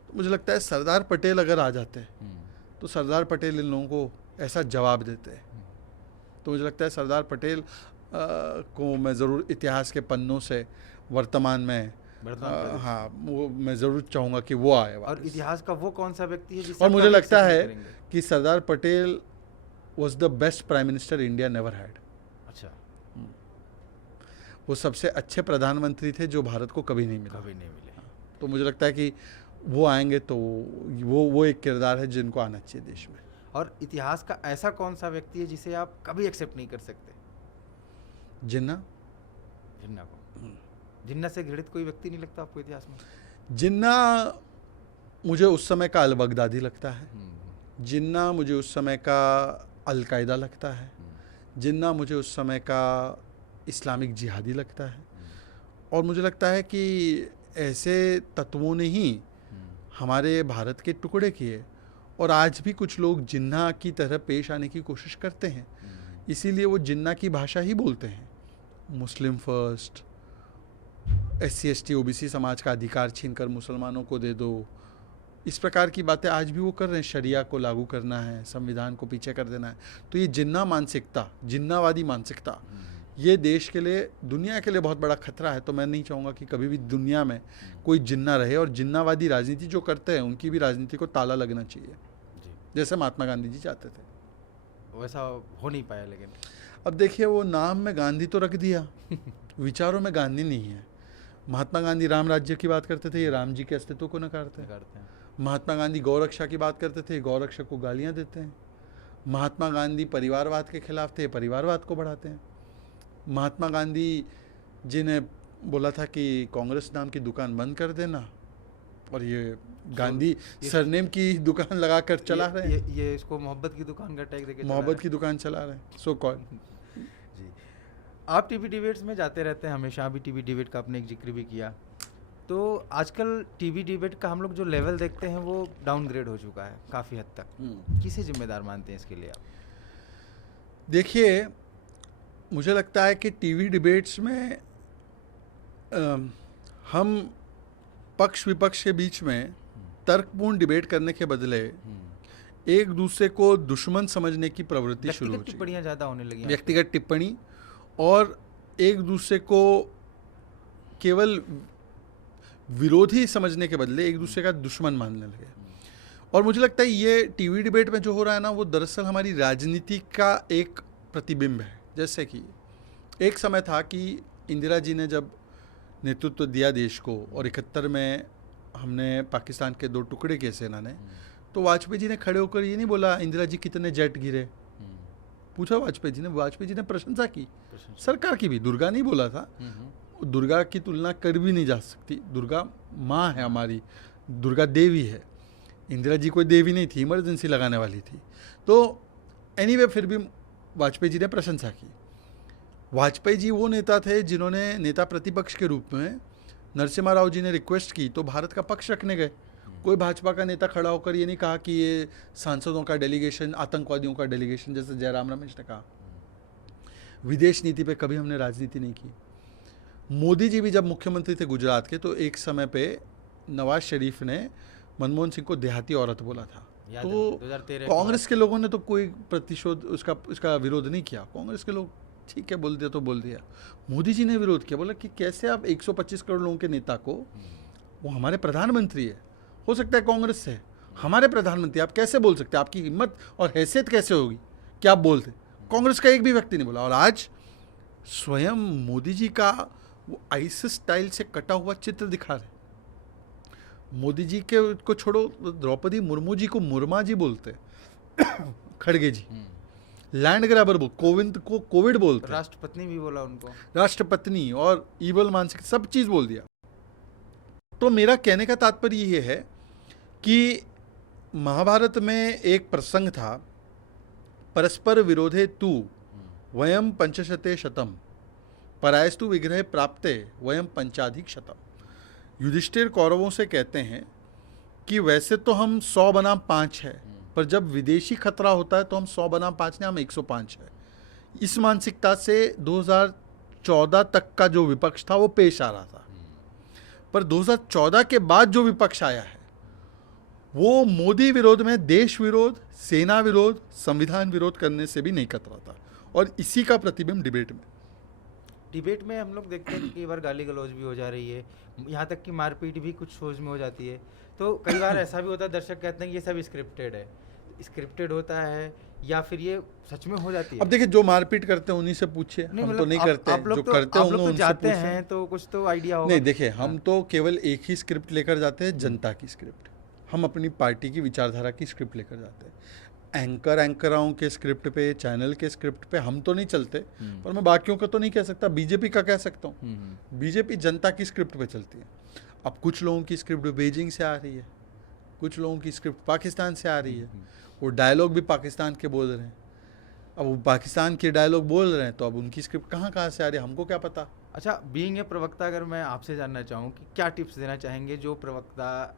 तो मुझे लगता है सरदार पटेल अगर आ जाते हैं तो सरदार पटेल इन लोगों को ऐसा जवाब देते हैं। तो मुझे लगता है सरदार पटेल को मैं ज़रूर इतिहास के पन्नों से वर्तमान में हाँ वो मैं ज़रूर चाहूँगा कि वो आए और वापस। इतिहास का वो कौन सा व्यक्ति है जिसे और आप मुझे कभी लगता accept नहीं है करेंगे? कि Sardar Patel was the best prime minister India never had. अच्छा, वो सबसे अच्छे प्रधानमंत्री थे जो भारत को कभी नहीं मिला। कभी नहीं मिले। तो मुझे लगता है कि वो आएंगे तो वो एक किरदार है जिनको आना चाहिए देश में। और इतिहास का ऐसा कौन सा व्यक्ति है जिसे आप कभी एक्सेप्ट नहीं कर सकते? जिन्ना। जिन्ना को, जिन्ना से घृणित कोई व्यक्ति नहीं लगता आपको इतिहास में? जिन्ना मुझे उस समय का अल बगदादी लगता है, जिन्ना मुझे उस समय का अलकायदा लगता है, जिन्ना मुझे उस समय का इस्लामिक जिहादी लगता है। और मुझे लगता है कि ऐसे तत्वों ने ही हमारे भारत के टुकड़े किए, और आज भी कुछ लोग जिन्ना की तरह पेश आने की कोशिश करते हैं, इसीलिए वो जिन्ना की भाषा ही बोलते हैं। मुस्लिम फर्स्ट, SC ST OBC समाज का अधिकार छीनकर मुसलमानों को दे दो, इस प्रकार की बातें आज भी वो कर रहे हैं। शरिया को लागू करना है, संविधान को पीछे कर देना है। तो ये जिन्ना मानसिकता, जिन्नावादी मानसिकता, ये देश के लिए, दुनिया के लिए बहुत बड़ा खतरा है। तो मैं नहीं चाहूँगा कि कभी भी दुनिया में कोई जिन्ना रहे, और जिन्नावादी राजनीति जो करते हैं उनकी भी राजनीति को ताला लगना चाहिए, जैसे महात्मा गांधी जी चाहते थे। वैसा हो नहीं पाया। लेकिन अब देखिए, वो नाम में गांधी तो रख दिया, विचारों में गांधी नहीं है। महात्मा गांधी राम राज्य की बात करते थे, ये राम जी के अस्तित्व को नकारते हैं। महात्मा गांधी गौरक्षा की बात करते थे, गौरक्षा को गालियां देते हैं। महात्मा गांधी परिवारवाद के खिलाफ थे, परिवारवाद को बढ़ाते हैं। महात्मा गांधी जी ने बोला था कि कांग्रेस नाम की दुकान बंद कर देना, और ये गांधी सरनेम की दुकान लगाकर चला रहे हैं। ये इसको मोहब्बत की दुकान का टैग देके मोहब्बत की दुकान चला रहे हैं, सो कॉल। जी, आप टीवी डिबेट्स में जाते रहते हैं हमेशा, अभी टीवी डिबेट का आपने एक जिक्र भी किया। तो आजकल टीवी डिबेट का हम लोग जो लेवल देखते हैं वो डाउनग्रेड हो चुका है काफ़ी हद तक। किसे जिम्मेदार मानते हैं इसके लिए आप? देखिए, मुझे लगता है कि टीवी डिबेट्स में हम पक्ष विपक्ष के बीच में तर्कपूर्ण डिबेट करने के बदले एक दूसरे को दुश्मन समझने की प्रवृत्ति शुरू हो व्यक्तिगत टिप्पणियां ज़्यादा होने लगी हैं। व्यक्तिगत टिप्पणी, और एक दूसरे को केवल विरोधी समझने के बदले एक दूसरे का दुश्मन मानने लगे। और मुझे लगता है ये टीवी डिबेट में जो हो रहा है ना, वो दरअसल हमारी राजनीति का एक प्रतिबिंब है। जैसे कि एक समय था कि इंदिरा जी ने जब नेतृत्व दिया देश को, और 71 में हमने पाकिस्तान के 2 टुकड़े किए सेना ने, तो वाजपेयी जी ने खड़े होकर ये नहीं बोला इंदिरा जी कितने जेट गिरे, पूछा वाजपेयी जी ने प्रशंसा की सरकार की भी। दुर्गा नहीं बोला था, दुर्गा की तुलना कर भी नहीं जा सकती, दुर्गा माँ है हमारी, दुर्गा देवी है। इंदिरा जी कोई देवी नहीं थी, इमरजेंसी लगाने वाली थी। तो एनीवे फिर भी वाजपेयी जी ने प्रशंसा की। वाजपेयी जी वो नेता थे जिन्होंने नेता प्रतिपक्ष के रूप में, नरसिम्हा राव जी ने रिक्वेस्ट की तो भारत का पक्ष रखने गए। कोई भाजपा का नेता खड़ा होकर ये नहीं कहा कि ये सांसदों का डेलीगेशन आतंकवादियों का डेलीगेशन, जैसे जयराम रमेश ने कहा। विदेश नीति पे कभी हमने राजनीति नहीं की। मोदी जी भी जब मुख्यमंत्री थे गुजरात के, तो एक समय पे नवाज शरीफ ने मनमोहन सिंह को देहाती औरत बोला था। तो कांग्रेस के लोगों ने तो कोई प्रतिशोध उसका विरोध नहीं किया। कांग्रेस के लोग ठीक है बोल दिया तो बोल दिया। मोदी जी ने विरोध किया, बोला कि कैसे आप 125 करोड़ लोगों के नेता को, वो हमारे प्रधानमंत्री है, हो सकता है कांग्रेस से, हमारे प्रधानमंत्री आप कैसे बोल सकते हैं? आपकी हिम्मत और हैसियत कैसे होगी कि आप बोलते? कांग्रेस का एक भी व्यक्ति नहीं बोला। और आज स्वयं मोदी जी का वो आईसिस स्टाइल से कटा हुआ चित्र दिखा रहे। मोदी जी के को छोड़ो, द्रौपदी मुर्मू जी को मुर्मा जी बोलते, खड़गे जी लैंड ग्रैबर बोल, कोविंद को कोविड बोलते, राष्ट्रपत्नी भी बोला उनको, राष्ट्रपत्नी, और ईवल मानसिक सब चीज बोल दिया। तो मेरा कहने का तात्पर्य ये है कि महाभारत में एक प्रसंग था, परस्पर विरोधे तु वयम पंचशते शतम परायस्तु विग्रह प्राप्ते वयम पंचाधिक शतम। युधिष्ठिर कौरवों से कहते हैं कि वैसे तो हम 100 बनाम 5 है, पर जब विदेशी खतरा होता है तो हम 100 बनाम 5 नहीं, हम 105 है। इस मानसिकता से 2014 तक का जो विपक्ष था वो पेश आ रहा था, पर 2014 के बाद जो विपक्ष आया है वो मोदी विरोध में देश विरोध, सेना विरोध, संविधान विरोध करने से भी नहीं कतरा था, और इसी का प्रतिबिंब डिबेट में हम लोग देखते हैं कि कई बार गाली गलौज भी हो जा रही है, यहाँ तक कि मारपीट भी कुछ शोज में हो जाती है। तो कई बार ऐसा भी होता है, दर्शक कहते हैं कि ये सब स्क्रिप्टेड है, स्क्रिप्टेड होता है या फिर ये सच में हो जाती है। अब देखिए, जो मारपीट करते हैं उन्हीं से पूछिए, हम तो नहीं करते। जो करते हैं उन्हें जाते हैं तो कुछ तो आइडिया होगा। नहीं, देखिए, हम तो केवल एक ही स्क्रिप्ट लेकर जाते हैं, जनता की स्क्रिप्ट। हम अपनी पार्टी की विचारधारा की स्क्रिप्ट लेकर जाते हैं। एंकराओं के स्क्रिप्ट पे, चैनल के स्क्रिप्ट पे हम तो नहीं चलते, पर मैं बाकियों का तो नहीं कह सकता, बीजेपी का कह सकता हूँ। बीजेपी जनता की स्क्रिप्ट पे चलती है। अब कुछ लोगों की स्क्रिप्ट बीजिंग से आ रही है, कुछ लोगों की स्क्रिप्ट पाकिस्तान से आ रही है, वो डायलॉग भी पाकिस्तान के बोल रहे हैं। अब वो पाकिस्तान के डायलॉग बोल रहे हैं तो अब उनकी स्क्रिप्ट कहाँ से आ रही है हमको क्या पता। अच्छा, बीइंग ए प्रवक्ता, अगर मैं आपसे जानना चाहूँ कि क्या टिप्स देना चाहेंगे जो प्रवक्ता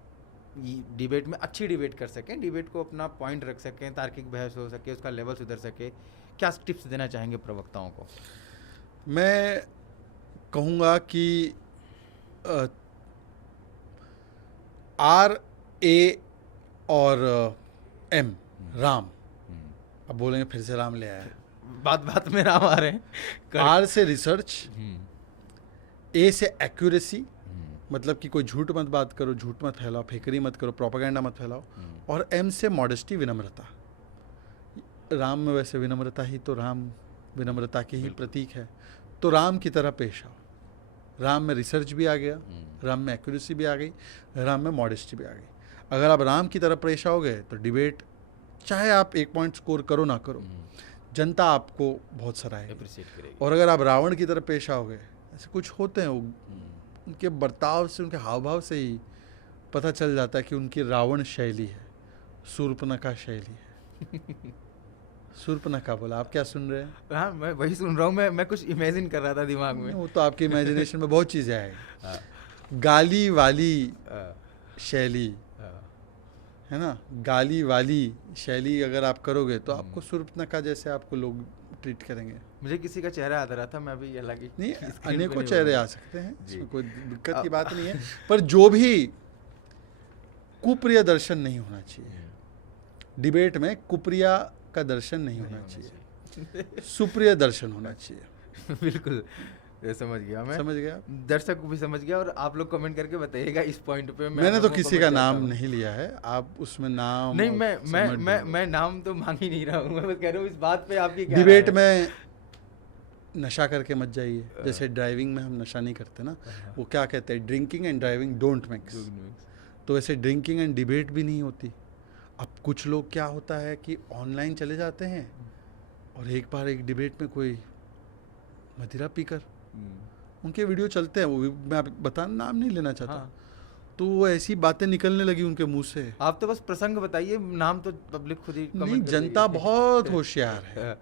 डिबेट में अच्छी डिबेट कर सकें, डिबेट को अपना पॉइंट रख सकें, तार्किक बहस हो सके, उसका लेवल सुधर सके, क्या टिप्स देना चाहेंगे प्रवक्ताओं को? मैं कहूँगा कि RA और M, राम, अब बोलेंगे फिर से राम ले आया, बात में राम आ रहे हैं। R से रिसर्च, A से एक्यूरेसी, मतलब कि कोई झूठ मत बात करो, झूठ मत फैलाओ, फेकरी मत करो, प्रोपेगेंडा मत फैलाओ, और M से मॉडेस्टी, विनम्रता। राम में वैसे विनम्रता ही तो, राम विनम्रता के ही प्रतीक है, तो राम की तरह पेश आओ। राम में रिसर्च भी आ गया, राम में एक्यूरेसी भी आ गई, राम में मॉडेस्टी भी आ गई। अगर आप राम की तरह पेश आओगे तो डिबेट, चाहे आप 1 पॉइंट स्कोर करो ना करो, जनता आपको बहुत सराहेगी। और अगर आप रावण की तरह पेश आओगे, ऐसे कुछ होते हैं, उनके बर्ताव से, उनके हाव भाव से ही पता चल जाता है कि उनकी रावण शैली है, शूर्पणखा शैली है। शूर्पणखा बोला, आप क्या सुन रहे हैं? हाँ, मैं वही सुन रहा हूँ, मैं कुछ इमेजिन कर रहा था दिमाग में। वो तो आपकी इमेजिनेशन में बहुत चीज़ें आएगी। गाली वाली शैली है ना, गाली वाली शैली अगर आप करोगे तो आपको शूर्पणखा जैसे आपको लोग ट्रीट करेंगे। मुझे किसी का चेहरा याद आ रहा था, मैं भी हालांकि नहीं, अनेकों चेहरे आ सकते हैं, इसमें कोई दिक्कत की बात नहीं है, पर जो भी कुप्रिय दर्शन नहीं होना चाहिए डिबेट में, कुप्रिया का दर्शन नहीं होना चाहिए, सुप्रिय दर्शन होना चाहिए। बिल्कुल, समझ गया मैं, समझ गया, दर्शक को भी समझ गया। और आप लोग कमेंट करके बताइएगा इस पॉइंट पे। मैंने तो किसी का नाम नहीं लिया है, आप उसमें नाम नहीं, मैं नाम तो मांग ही नहीं रहा हूँ, मैं बस कह रहा हूँ इस बात पे आपकी क्या डिबेट में नशा करके मत जाइए। जैसे ड्राइविंग में हम नशा नहीं करते ना, वो क्या कहते हैं, drinking and driving don't mix. तो वैसे ड्रिंकिंग एंड डिबेट भी नहीं होती। अब कुछ लोग क्या होता है कि ऑनलाइन चले जाते हैं और एक बार एक डिबेट में कोई मदिरा पीकर उनके वीडियो चलते हैं, वो भी मैं बता नाम नहीं लेना चाहता। हाँ। तो वो ऐसी बातें निकलने लगी उनके मुंह से। आप तो बस प्रसंग बताइए, नाम तो पब्लिक खुद ही नहीं, जनता बहुत होशियार है,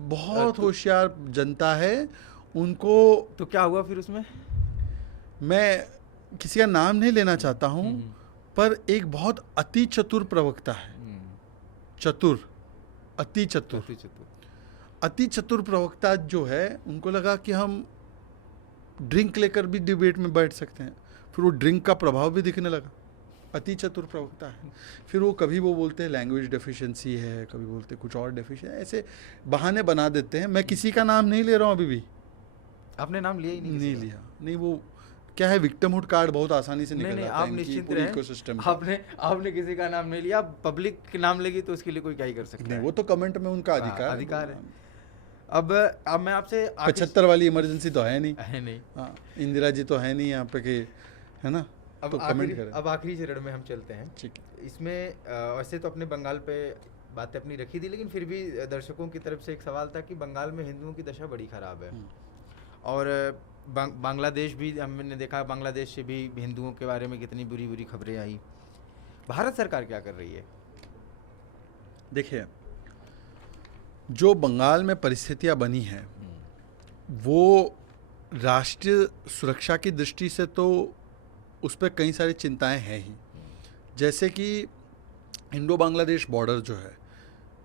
बहुत होशियार जनता है। उनको तो क्या हुआ फिर उसमें? मैं किसी का नाम नहीं लेना चाहता हूँ, पर एक बहुत अति चतुर प्रवक्ता है, अति चतुर प्रवक्ता जो है, उनको लगा कि हम ड्रिंक लेकर भी डिबेट में बैठ सकते हैं, फिर वो ड्रिंक का प्रभाव भी दिखने लगा। अति चतुर प्रवक्ता है। फिर वो कभी वो बोलते हैं लैंग्वेज डेफिशिएंसी है, कभी बोलते कुछ और डेफिशिएंसी, ऐसे बहाने बना देते हैं। मैं किसी का नाम नहीं ले रहा हूँ अभी भी। आपने नाम लिया ही नहीं लिया। नहीं, वो क्या है, विक्टिमहुड कार्ड बहुत आसानी से निकल जाता है। आप निश्चिंत रहें, आपने किसी का नाम नहीं लिया। पब्लिक नाम लेगी तो उसके लिए कोई क्या ही कर सकता है। वो तो कमेंट में उनका अधिकार है। अब मैं आपसे 75 वाली इमरजेंसी तो है नहीं। हाँ, इंदिरा जी तो है नहीं यहाँ पे, कि है ना। अब तो कमेंट करें। अब आखिरी चरण में हम चलते हैं। ठीक, इसमें वैसे तो अपने बंगाल पे बातें अपनी रखी थी, लेकिन फिर भी दर्शकों की तरफ से एक सवाल था कि बंगाल में हिंदुओं की दशा बड़ी खराब है, और बांग्लादेश भी हमने देखा, बांग्लादेश से भी हिंदुओं के बारे में कितनी बुरी बुरी खबरें आई। भारत सरकार क्या कर रही है? देखिए, जो बंगाल में परिस्थितियां बनी हैं वो राष्ट्रीय सुरक्षा की दृष्टि से तो उस पर कई सारी चिंताएं हैं ही। जैसे कि इंडो बांग्लादेश बॉर्डर जो है,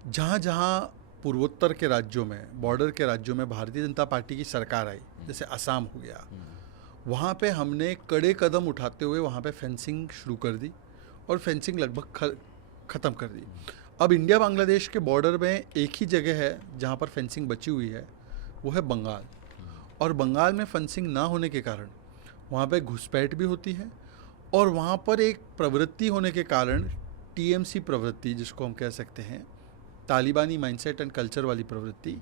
जहाँ जहाँ पूर्वोत्तर के राज्यों में, बॉर्डर के राज्यों में भारतीय जनता पार्टी की सरकार आई, जैसे असम हो गया, वहाँ पे हमने कड़े कदम उठाते हुए वहाँ पे फेंसिंग शुरू कर दी और फेंसिंग लगभग ख़त्म कर दी। अब इंडिया बांग्लादेश के बॉर्डर में एक ही जगह है जहाँ पर फेंसिंग बची हुई है, वो है बंगाल। और बंगाल में फेंसिंग ना होने के कारण वहाँ पे घुसपैठ भी होती है और वहाँ पर एक प्रवृत्ति होने के कारण, टीएमसी प्रवृत्ति जिसको हम कह सकते हैं, तालिबानी माइंडसेट एंड कल्चर वाली प्रवृत्ति,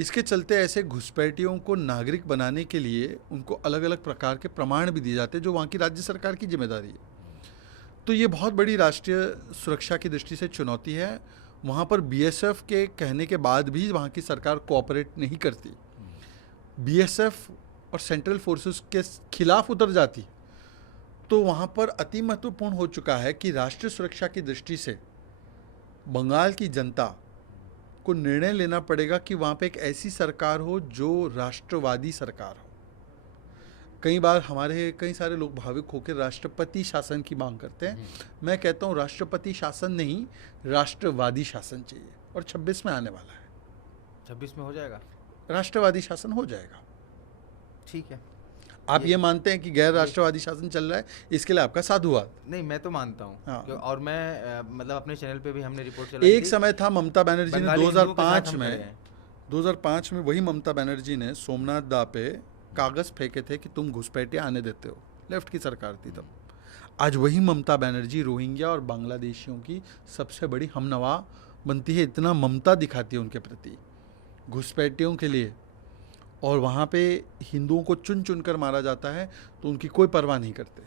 इसके चलते ऐसे घुसपैठियों को नागरिक बनाने के लिए उनको अलग अलग प्रकार के प्रमाण भी दिए जाते हैं जो वहाँ की राज्य सरकार की जिम्मेदारी है। तो ये बहुत बड़ी राष्ट्रीय सुरक्षा की दृष्टि से चुनौती है। वहाँ पर बीएसएफ के कहने के बाद भी वहाँ की सरकार कोऑपरेट नहीं करती, बीएसएफ और सेंट्रल फोर्सेस के खिलाफ उतर जाती। तो वहाँ पर अति महत्वपूर्ण हो चुका है कि राष्ट्रीय सुरक्षा की दृष्टि से बंगाल की जनता को निर्णय लेना पड़ेगा कि वहाँ पे एक ऐसी सरकार हो जो राष्ट्रवादी सरकार हो। कई बार हमारे कई सारे लोग भावुक होकर राष्ट्रपति शासन की मांग करते हैं। मैं कहता हूँ राष्ट्रपति शासन नहीं, राष्ट्रवादी शासन चाहिए, और 26 में आने वाला है। 26 में हो जाएगा, राष्ट्रवादी शासन हो जाएगा। ठीक है। आप ये मानते हैं कि गैर राष्ट्रवादी शासन चल रहा है, इसके लिए आपका साधुवाद। नहीं, मैं तो मानता हूँ। हाँ। और मैं मतलब अपने चैनल पे भी हमने रिपोर्ट चलाई एक थी। समय था ममता बनर्जी ने बंगाली हिंदुओं के साथ हम खड़े हैं। 2005 में वही ममता बनर्जी ने सोमनाथ दा पे कागज फेंके थे कि तुम घुसपैठे आने देते हो, लेफ्ट की सरकार थी तब। आज वही ममता बनर्जी रोहिंग्या और बांग्लादेशियों की सबसे बड़ी हमनवा बनती है, इतना ममता दिखाती है उनके प्रति घुसपैठियों के लिए। और वहाँ पे हिंदुओं को चुन चुन कर मारा जाता है तो उनकी कोई परवाह नहीं करते।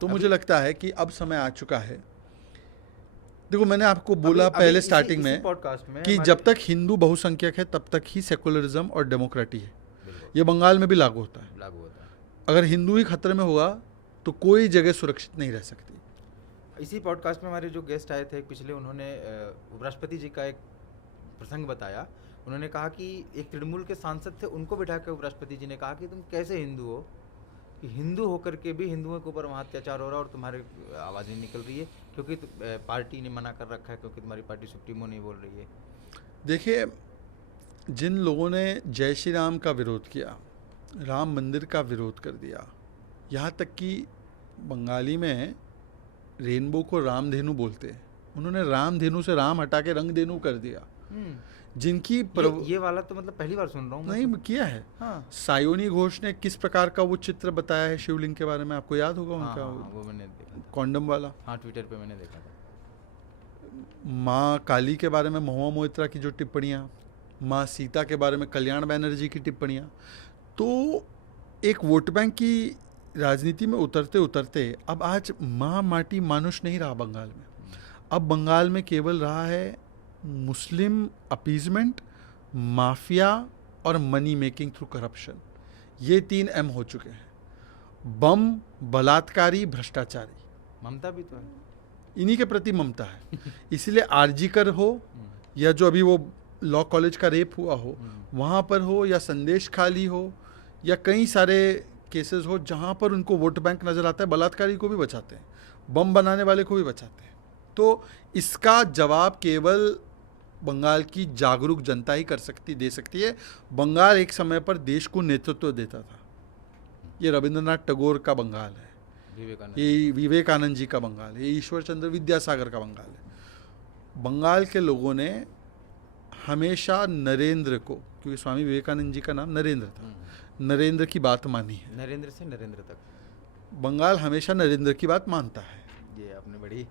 तो मुझे लगता है कि अब समय आ चुका है। देखो, मैंने आपको बोला पहले स्टार्टिंग में पॉडकास्ट में कि जब तक हिंदू बहुसंख्यक है तब तक ही सेकुलरिज्म और डेमोक्रेटी है। ये बंगाल में भी लागू होता है। अगर हिंदू ही खतरे में हुआ तो कोई जगह सुरक्षित नहीं रह सकती। इसी पॉडकास्ट में हमारे जो गेस्ट आए थे पिछले, उन्होंने उपराष्ट्रपति जी का एक प्रसंग बताया। उन्होंने कहा कि एक तृणमूल के सांसद थे, उनको बिठा कर उपराष्ट्रपति जी ने कहा कि तुम कैसे हिंदू हो, कि हिंदू होकर के भी हिंदुओं के ऊपर वहाँ अत्याचार हो रहा है और तुम्हारे आवाज़ नहीं निकल रही है क्योंकि पार्टी ने मना कर रखा है, क्योंकि तुम्हारी पार्टी सुप्रीमो नहीं बोल रही है। देखिए, जिन लोगों ने जय श्री राम का विरोध किया, राम मंदिर का विरोध कर दिया, यहाँ तक कि बंगाली में रेनबो को रामधेनु बोलते हैं, उन्होंने रामधेनु से राम हटा के रंगधेनु कर दिया। जिनकी ये वाला तो मतलब पहली बार सुन रहा हूँ। नहीं किया है। हाँ। सायोनी घोष ने किस प्रकार का वो चित्र बताया है शिवलिंग के बारे में, आपको याद होगा उनका? हाँ, वो मैंने देखा, कॉन्डम वाला। हाँ, ट्विटर पे मैंने देखा था। माँ काली के बारे में महुआ मोइत्रा की जो टिप्पणियाँ, माँ सीता के बारे में कल्याण बैनर्जी की टिप्पणियाँ, तो एक वोट बैंक की राजनीति में उतरते उतरते अब आज माँ माटी मानुष नहीं रहा बंगाल में। अब बंगाल में केवल रहा है मुस्लिम अपीजमेंट, माफिया और मनी मेकिंग थ्रू करप्शन। ये 3 M हो चुके हैं। बम, बलात्कारी, भ्रष्टाचारी। ममता भी तो है, इन्हीं के प्रति ममता है। इसलिए आरजीकर हो या जो अभी वो लॉ कॉलेज का रेप हुआ हो वहाँ पर हो, या संदेश खाली हो, या कई सारे केसेस हो जहाँ पर उनको वोट बैंक नज़र आता है, बलात्कारी को भी बचाते हैं, बम बनाने वाले को भी बचाते हैं। तो इसका जवाब केवल बंगाल की जागरूक जनता ही दे सकती है। बंगाल एक समय पर देश को नेतृत्व देता था। ये रविंद्रनाथ टैगोर का बंगाल है, ये विवेकानंद जी का बंगाल है, ये ईश्वर चंद्र विद्यासागर का बंगाल है। बंगाल के लोगों ने हमेशा नरेंद्र को, क्योंकि स्वामी विवेकानंद जी का नाम नरेंद्र था, नरेंद्र की बात मानी है। नरेंद्र से नरेंद्र तक बंगाल हमेशा नरेंद्र की बात मानता है। ये आपने बड़ी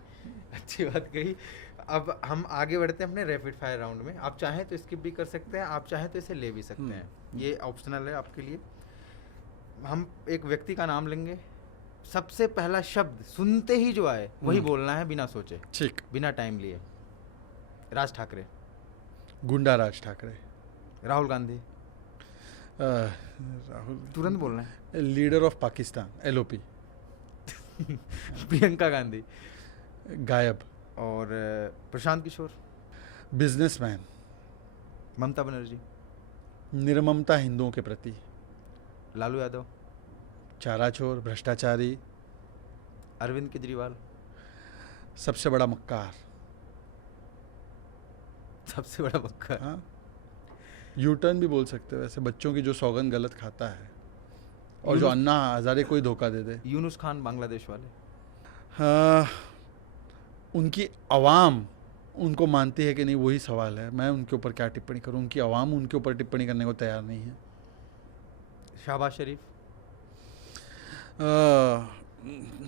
अच्छी बात कही। अब हम आगे बढ़ते हैं अपने रैपिड फायर राउंड में। आप चाहें तो स्किप भी कर सकते हैं, आप चाहें तो इसे ले भी सकते हैं, ये ऑप्शनल है आपके लिए। हम एक व्यक्ति का नाम लेंगे, सबसे पहला शब्द सुनते ही जो आए वही बोलना है, बिना सोचे, ठीक, बिना टाइम लिए। राज ठाकरे। गुंडा राज ठाकरे। राहुल गांधी। राहुल तुरंत बोलना है। Leader of Pakistan LOP Priyanka Gandhi गायब और प्रशांत किशोर, बिजनेसमैन ममता बनर्जी, निर्ममता हिंदुओं के प्रति, लालू यादव, चाराचोर भ्रष्टाचारी, अरविंद केजरीवाल, सबसे बड़ा मक्कार। सबसे बड़ा बक्का, हाँ, U-turn भी बोल सकते हैं वैसे, बच्चों की जो सौगंध गलत खाता है और जो अन्ना हजारे को ही धोखा दे दे। यूनुस खान बांग्लादेश वाले, हाँ, उनकी आवाम उनको मानती है कि नहीं, वही सवाल है। मैं उनके ऊपर क्या टिप्पणी करूं, उनकी आवाम उनके ऊपर टिप्पणी करने को तैयार नहीं है। शहबाज शरीफ,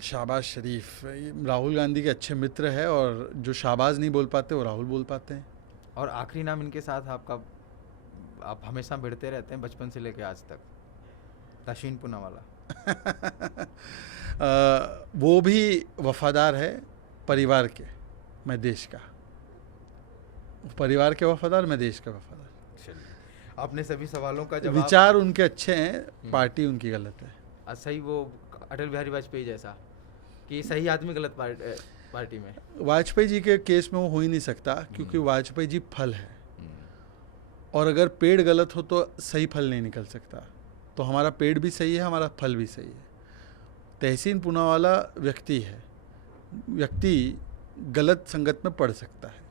शाहबाज शरीफ ये राहुल गांधी के अच्छे मित्र है, और जो शाहबाज नहीं बोल पाते वो राहुल बोल पाते हैं। और आखिरी नाम इनके साथ आपका, आप हमेशा भिड़ते रहते हैं बचपन से लेकर आज तक, तशीन पूनावाला। वो भी वफादार है परिवार के, मैं देश का। परिवार के वफादार, मैं देश का वफादार। चलिए, आपने सभी सवालों का जवाब, विचार उनके अच्छे हैं, पार्टी उनकी गलत है। सही वो अटल बिहारी वाजपेयी जैसा कि सही आदमी गलत पार्टी में। वाजपेयी जी के केस में वो हो ही नहीं सकता, क्योंकि वाजपेयी जी फल है, और अगर पेड़ गलत हो तो सही फल नहीं निकल सकता। तो हमारा पेड़ भी सही है, हमारा फल भी सही है। तहसीन पूनावाला व्यक्ति है, व्यक्ति गलत संगत में पड़ सकता है।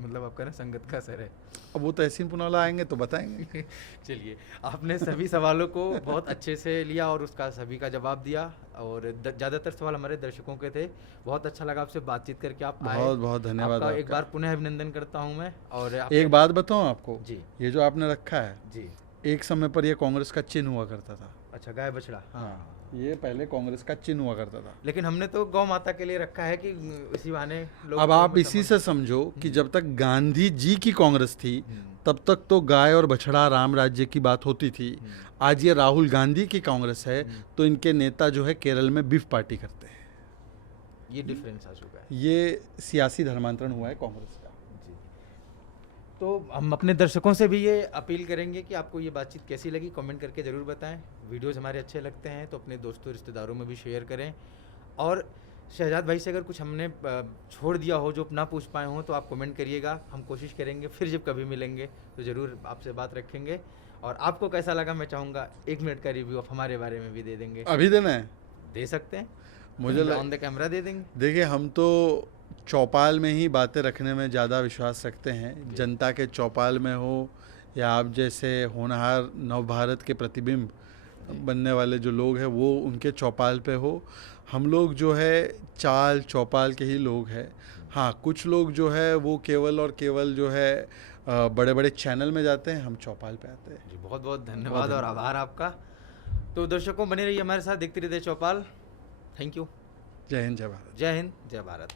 मतलब आपका ना संगत का असर है। अब वो तहसीन पूनावाला आएंगे तो बताएंगे। चलिए, आपने सभी सवालों को बहुत अच्छे से लिया और उसका सभी का जवाब दिया, और ज़्यादातर सवाल हमारे दर्शकों के थे। बहुत अच्छा लगा आपसे बातचीत करके, आप आए। बहुत बहुत धन्यवाद आपका एक आपका। बार पुनः अभिनंदन करता हूं मैं। और एक बात बताऊं आपको, जी ये जो आपने रखा है, जी, एक समय पर ये कांग्रेस का चिन्ह हुआ करता था। अच्छा, गाय बछड़ा। हाँ, ये पहले कांग्रेस का चिन्ह हुआ करता था। लेकिन हमने तो गौ माता के लिए रखा है कि इसी बहाने लोग। अब आप इसी से समझो कि जब तक गांधी जी की कांग्रेस थी, तब तक तो गाय और बछड़ा राम राज्य की बात होती थी। आज ये राहुल गांधी की कांग्रेस है, तो इनके नेता जो है केरल में बीफ पार्टी करते हैं। ये डिफरेंस आ चुका है। ये सियासी धर्मांतरण हुआ है कांग्रेस का। जी, तो हम अपने दर्शकों से भी ये अपील करेंगे कि आपको ये बातचीत कैसी लगी, कमेंट करके ज़रूर बताएं। वीडियोज़ हमारे अच्छे लगते हैं तो अपने दोस्तों रिश्तेदारों में भी शेयर करें। और शहजाद भाई से अगर कुछ हमने छोड़ दिया हो जो ना पूछ पाए हों तो आप कमेंट करिएगा, हम कोशिश करेंगे फिर जब कभी मिलेंगे तो ज़रूर आपसे बात रखेंगे। और आपको कैसा लगा, मैं चाहूँगा 1 मिनट का रिव्यू आप हमारे बारे में भी दे देंगे। अभी देना है, दे सकते हैं, मुझे ऑन द कैमरा दे देंगे। देखिए, हम तो चौपाल में ही बातें रखने में ज़्यादा विश्वास रखते हैं। जनता के चौपाल में हो, या आप जैसे होनहार नवभारत के प्रतिबिंब बनने वाले जो लोग हैं वो उनके चौपाल पे हो। हम लोग जो है चाल चौपाल के ही लोग हैं। हाँ, कुछ लोग जो है वो केवल और केवल जो है बड़े बड़े चैनल में जाते हैं, हम चौपाल पे आते हैं। जी, बहुत बहुत धन्यवाद और आभार आपका। तो दर्शकों बने रहिए हमारे साथ, देखते रहिए चौपाल। Thank you. जय हिंद, जय भारत। जय हिंद, जय भारत।